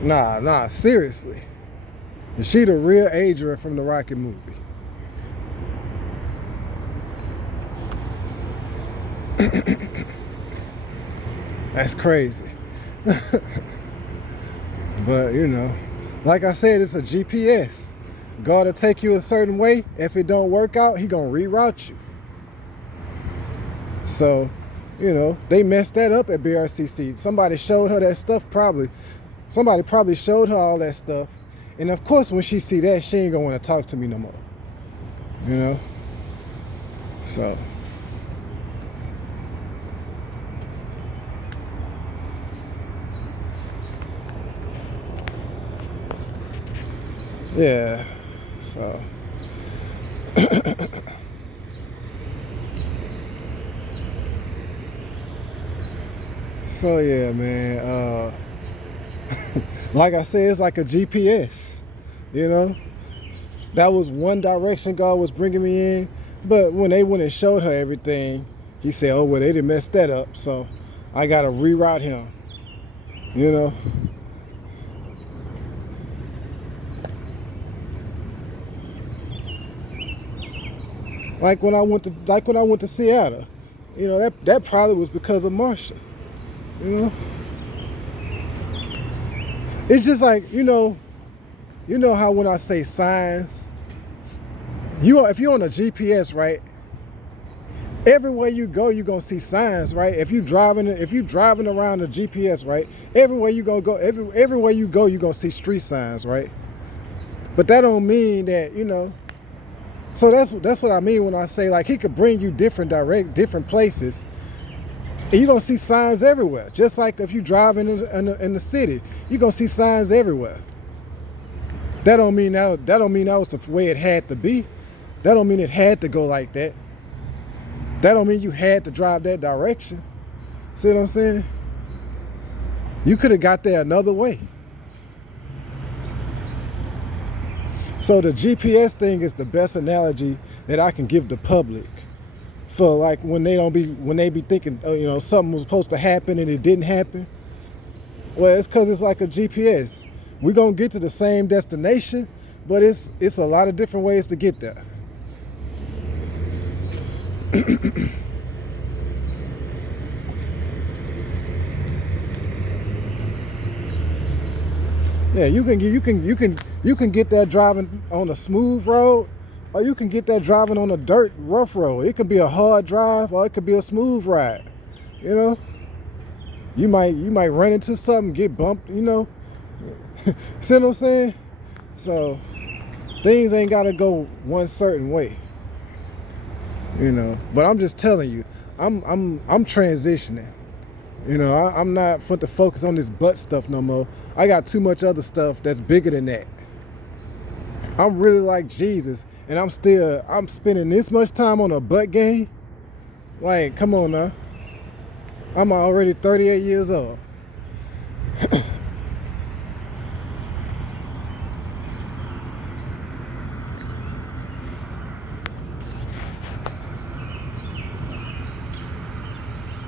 Nah, seriously. She the real Adrian from the Rocky movie. That's crazy. But like I said, it's a GPS. God will take you a certain way. If it don't work out, he gonna reroute you. So, they messed that up at BRCC. Somebody showed her that stuff probably. Somebody probably showed her all that stuff. And of course, when she see that, she ain't gonna want to talk to me no more. So. Yeah. So. So yeah, man. Like I said, it's like a GPS. That was one direction God was bringing me in. But when they went and showed her everything, he said, "Oh well, they done messed that up. So I gotta reroute him." Like when I went to Seattle, that probably was because of Marsha. It's just like, how when I say signs, if you're on a GPS, right? Everywhere you go, you're gonna see signs, right? If you driving around a GPS, right? Everywhere you go, everywhere you go, you're gonna see street signs, right? But that don't mean that, So that's what I mean when I say, like, he could bring you different places, and you're gonna see signs everywhere. Just like if you drive in the city, you're gonna see signs everywhere. That don't mean that was the way it had to be. That don't mean it had to go like that. That don't mean you had to drive that direction. See what I'm saying? You could have got there another way. So the GPS thing is the best analogy that I can give the public for, like, when they be thinking, something was supposed to happen and it didn't happen. Well, it's because it's like a GPS. We're gonna get to the same destination, but it's a lot of different ways to get there. Yeah, you can get that driving on a smooth road, or you can get that driving on a dirt rough road. It could be a hard drive, or it could be a smooth ride. You might run into something, get bumped. See what I'm saying? So things ain't gotta go one certain way. But I'm just telling you, I'm transitioning. I'm not for to focus on this butt stuff no more. I got too much other stuff that's bigger than that. I'm really like Jesus, and I'm spending this much time on a butt game. Like, come on now. I'm already 38 years old.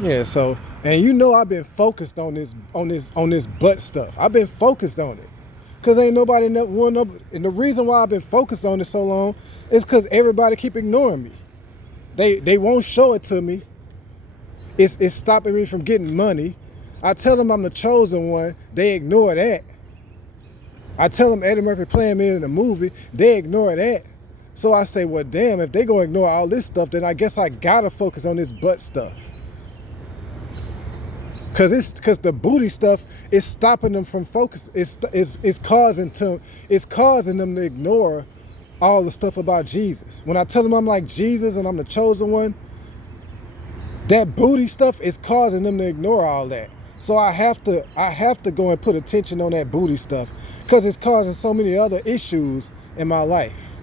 Yeah, so, and I've been focused on this butt stuff. I've been focused on it. Cause ain't nobody and the reason why I've been focused on it so long is cause everybody keep ignoring me. They won't show it to me. It's stopping me from getting money. I tell them I'm the chosen one, they ignore that. I tell them Eddie Murphy playing me in a movie, they ignore that. So I say, well, damn, if they gonna ignore all this stuff, then I guess I gotta focus on this butt stuff. Cause the booty stuff is stopping them from focus. It's causing them to ignore all the stuff about Jesus. When I tell them I'm like Jesus and I'm the chosen one, that booty stuff is causing them to ignore all that. So I have to go and put attention on that booty stuff, because it's causing so many other issues in my life.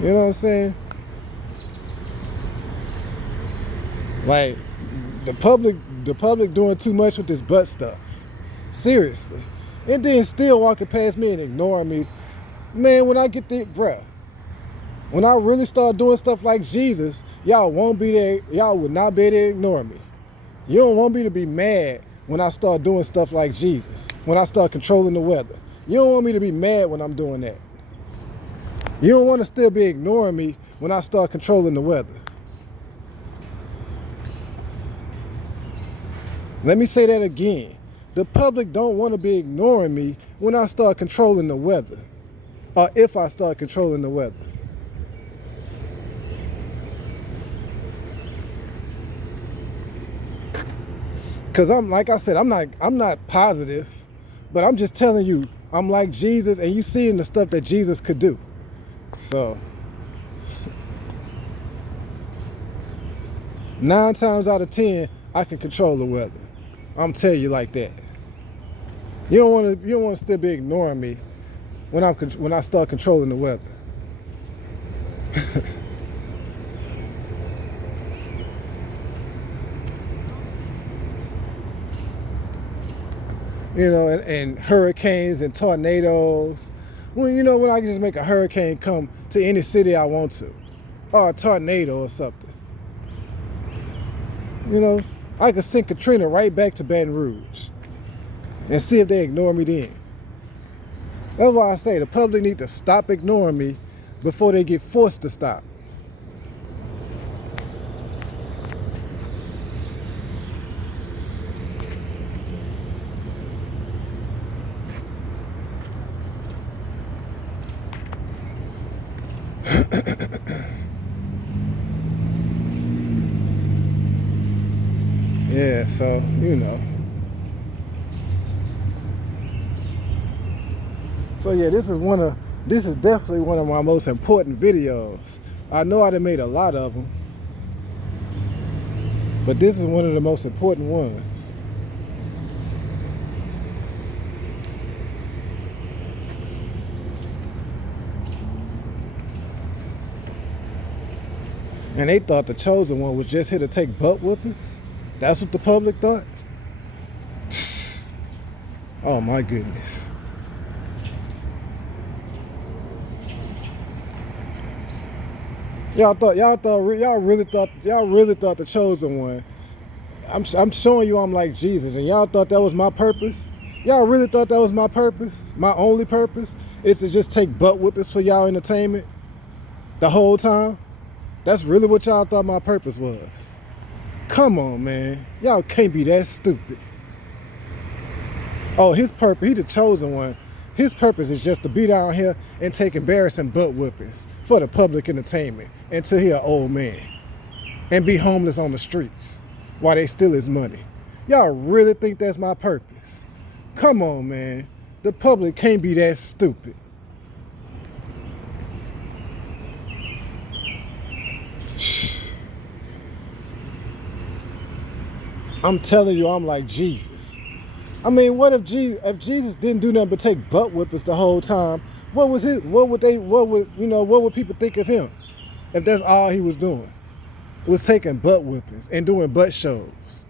You know what I'm saying? Like, the public doing too much with this butt stuff. Seriously. And then still walking past me and ignoring me. Man, when I get there, bruh, when I really start doing stuff like Jesus, y'all won't be there. Y'all will not be able to ignore me. You don't want me to be mad when I start doing stuff like Jesus, when I start controlling the weather. You don't want me to be mad when I'm doing that. You don't want to still be ignoring me when I start controlling the weather. Let me say that again. The public don't want to be ignoring me when I start controlling the weather, or if I start controlling the weather. Cause like I said, I'm not positive, but I'm just telling you, I'm like Jesus, and you seeing the stuff that Jesus could do. So 9 times out of 10, I can control the weather. I'm telling you like that. You don't want to still be ignoring me when I start controlling the weather. You know, and hurricanes and tornadoes. Well, you know, when I can just make a hurricane come to any city I want to, or a tornado or something. You know, I could send Katrina right back to Baton Rouge and see if they ignore me then. That's why I say the public need to stop ignoring me before they get forced to stop. Yeah, so, you know. So yeah, this is definitely one of my most important videos. I know I done made a lot of them, but this is one of the most important ones. And they thought the chosen one was just here to take butt whoopings. That's what the public thought? Oh my goodness. Y'all really thought the chosen one. I'm showing you I'm like Jesus, and y'all thought that was my purpose? Y'all really thought that was my purpose? My only purpose is to just take butt whippings for y'all entertainment the whole time? That's really what y'all thought my purpose was? Come on, man. Y'all can't be that stupid. Oh, his purpose, he the chosen one. His purpose is just to be down here and take embarrassing butt whippings for the public entertainment until he an old man and be homeless on the streets while they steal his money. Y'all really think that's my purpose? Come on, man. The public can't be that stupid. I'm telling you, I'm like Jesus. I mean, what if Jesus didn't do nothing but take butt whippers the whole time? What would people think of him if that's all he was doing? Was taking butt whippings and doing butt shows.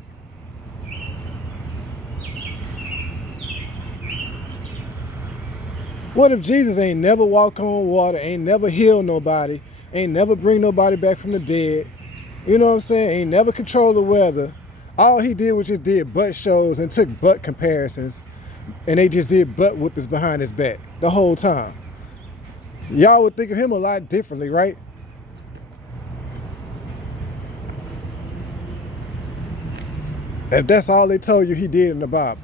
What if Jesus ain't never walk on water, ain't never heal nobody, ain't never bring nobody back from the dead? You know what I'm saying? Ain't never control the weather. All he did was just did butt shows and took butt comparisons, and they just did butt whippers behind his back the whole time. Y'all would think of him a lot differently, right? If that's all they told you he did in the Bible.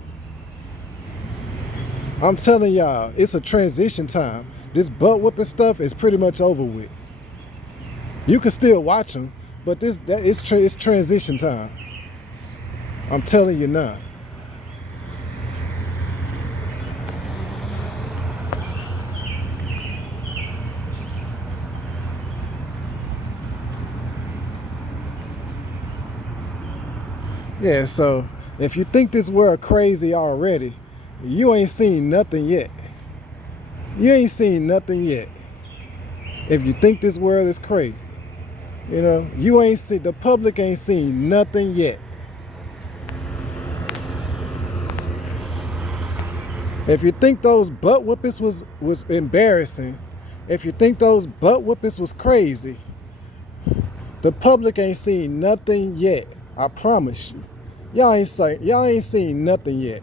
I'm telling y'all, it's a transition time. This butt whipping stuff is pretty much over with. You can still watch them, but it's transition time. I'm telling you now. Yeah, so if you think this world crazy already, you ain't seen nothing yet. You ain't seen nothing yet. If you think this world is crazy, you know, the public ain't seen nothing yet. If you think those butt whippings was embarrassing, if you think those butt whippings was crazy, the public ain't seen nothing yet. I promise you. Y'all ain't seen nothing yet.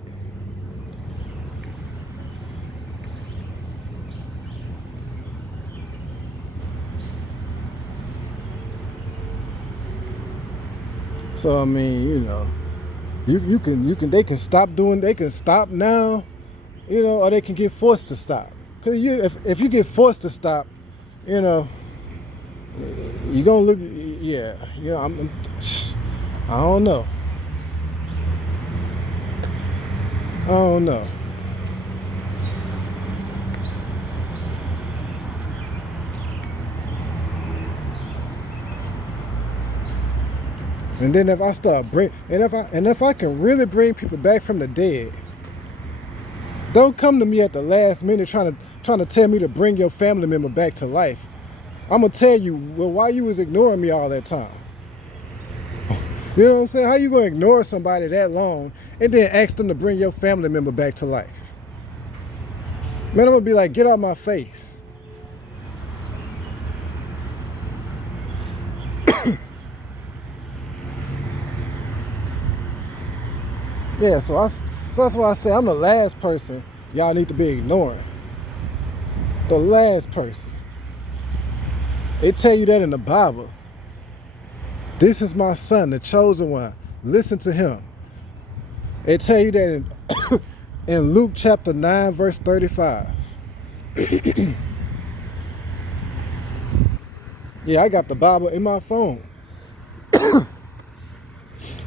So I mean, you know, They can stop doing. They can stop now, you know, or they can get forced to stop. Cause if you get forced to stop, you know, you gonna look. Yeah, I don't know. I don't know. And then if I start if I can really bring people back from the dead, don't come to me at the last minute trying to tell me to bring your family member back to life. I'm gonna tell you, well, why you was ignoring me all that time? You know what I'm saying? How you gonna ignore somebody that long and then ask them to bring your family member back to life? Man, I'm gonna be like, get out my face. Yeah, so that's why I say I'm the last person y'all need to be ignoring. The last person. It tell you that in the Bible. This is my son, the chosen one. Listen to him. It tell you that in Luke chapter 9, verse 35. Yeah, I got the Bible in my phone.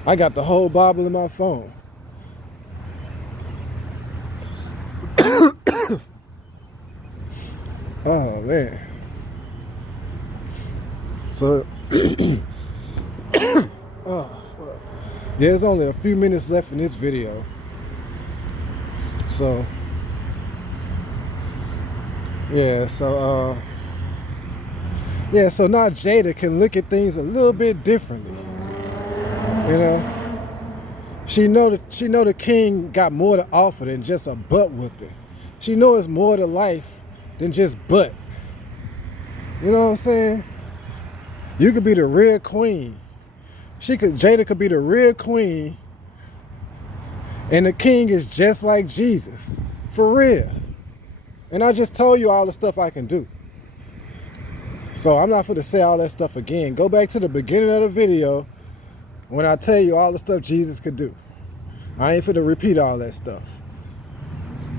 I got the whole Bible in my phone. Oh, man. So, oh, fuck. Yeah, there's only a few minutes left in this video. So, yeah, so now Jada can look at things a little bit differently. You know? She know the king got more to offer than just a butt whooping. She know it's more to life than just butt. You know what I'm saying? You could be the real queen. Jada could be the real queen, and the king is just like Jesus. For real. And I just told you all the stuff I can do. So I'm not finna say all that stuff again. Go back to the beginning of the video when I tell you all the stuff Jesus could do. I ain't finna repeat all that stuff.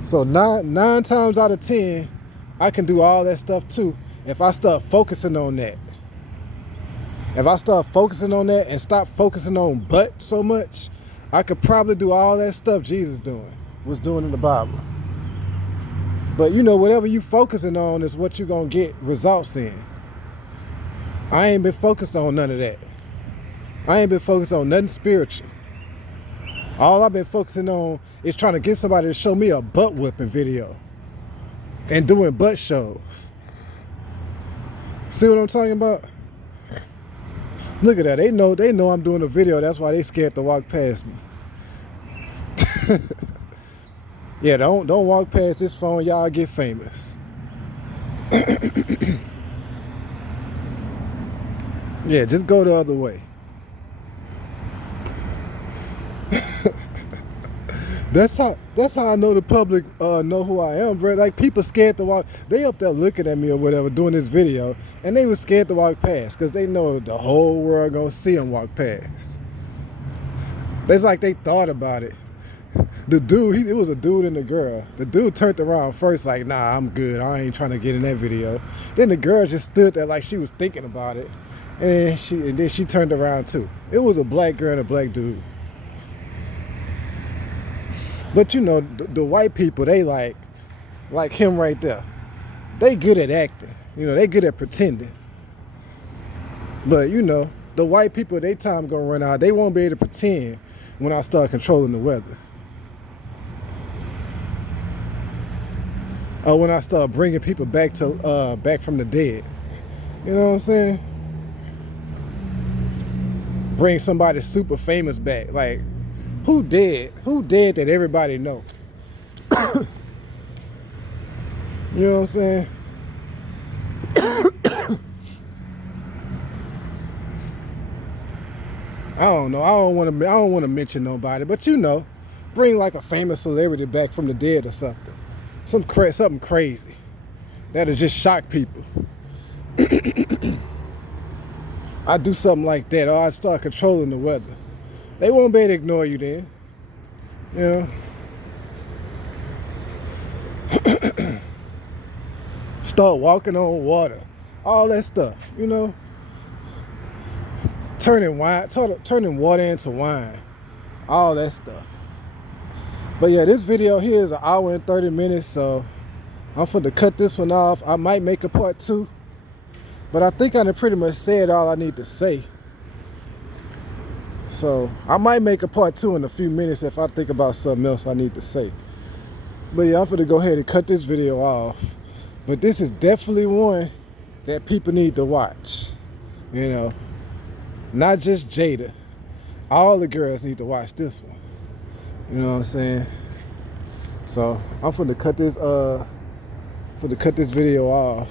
So nine times out of 10, I can do all that stuff too if I start focusing on that. If I start focusing on that and stop focusing on butt so much, I could probably do all that stuff Jesus was doing in the Bible. But you know, whatever you focusing on is what you're gonna get results in. I ain't been focused on none of that. I ain't been focused on nothing spiritual. All I've been focusing on is trying to get somebody to show me a butt whipping video and doing butt shows. See what I'm talking about? Look at that. They know I'm doing a video. That's why they scared to walk past me. Yeah, don't walk past this phone. Y'all get famous. Yeah, just go the other way. That's how I know the public know who I am, bro. Like, people scared to walk. They up there looking at me or whatever doing this video, and they was scared to walk past because they know the whole world gonna see them walk past. It's like they thought about it. The dude, it was a dude and a girl. The dude turned around first like, nah, I'm good. I ain't trying to get in that video. Then the girl just stood there like she was thinking about it, and then she turned around too. It was a black girl and a black dude. But you know, the white people, they like him right there. They good at acting. You know, they good at pretending. But you know, the white people, their time gonna run out. They won't be able to pretend when I start controlling the weather. Or when I start bringing people back from the dead. You know what I'm saying? Bring somebody super famous back. Like, who dead? Who dead that everybody know? You know what I'm saying? I don't know. I don't want to mention nobody, but you know, bring like a famous celebrity back from the dead or something. Something crazy that'll just shock people. I do something like that, or I start controlling the weather. They won't be able to ignore you then. You know? Start walking on water. All that stuff, you know? Turning water into wine. All that stuff. But yeah, this video here is 1 hour and 30 minutes, so I'm finna cut this one off. I might make a part 2, but I think I done pretty much said all I need to say. So I might make a part 2 in a few minutes if I think about something else I need to say. But yeah, I'm finna go ahead and cut this video off. But this is definitely one that people need to watch. You know, not just Jada. All the girls need to watch this one. You know what I'm saying? So I'm finna cut this video off.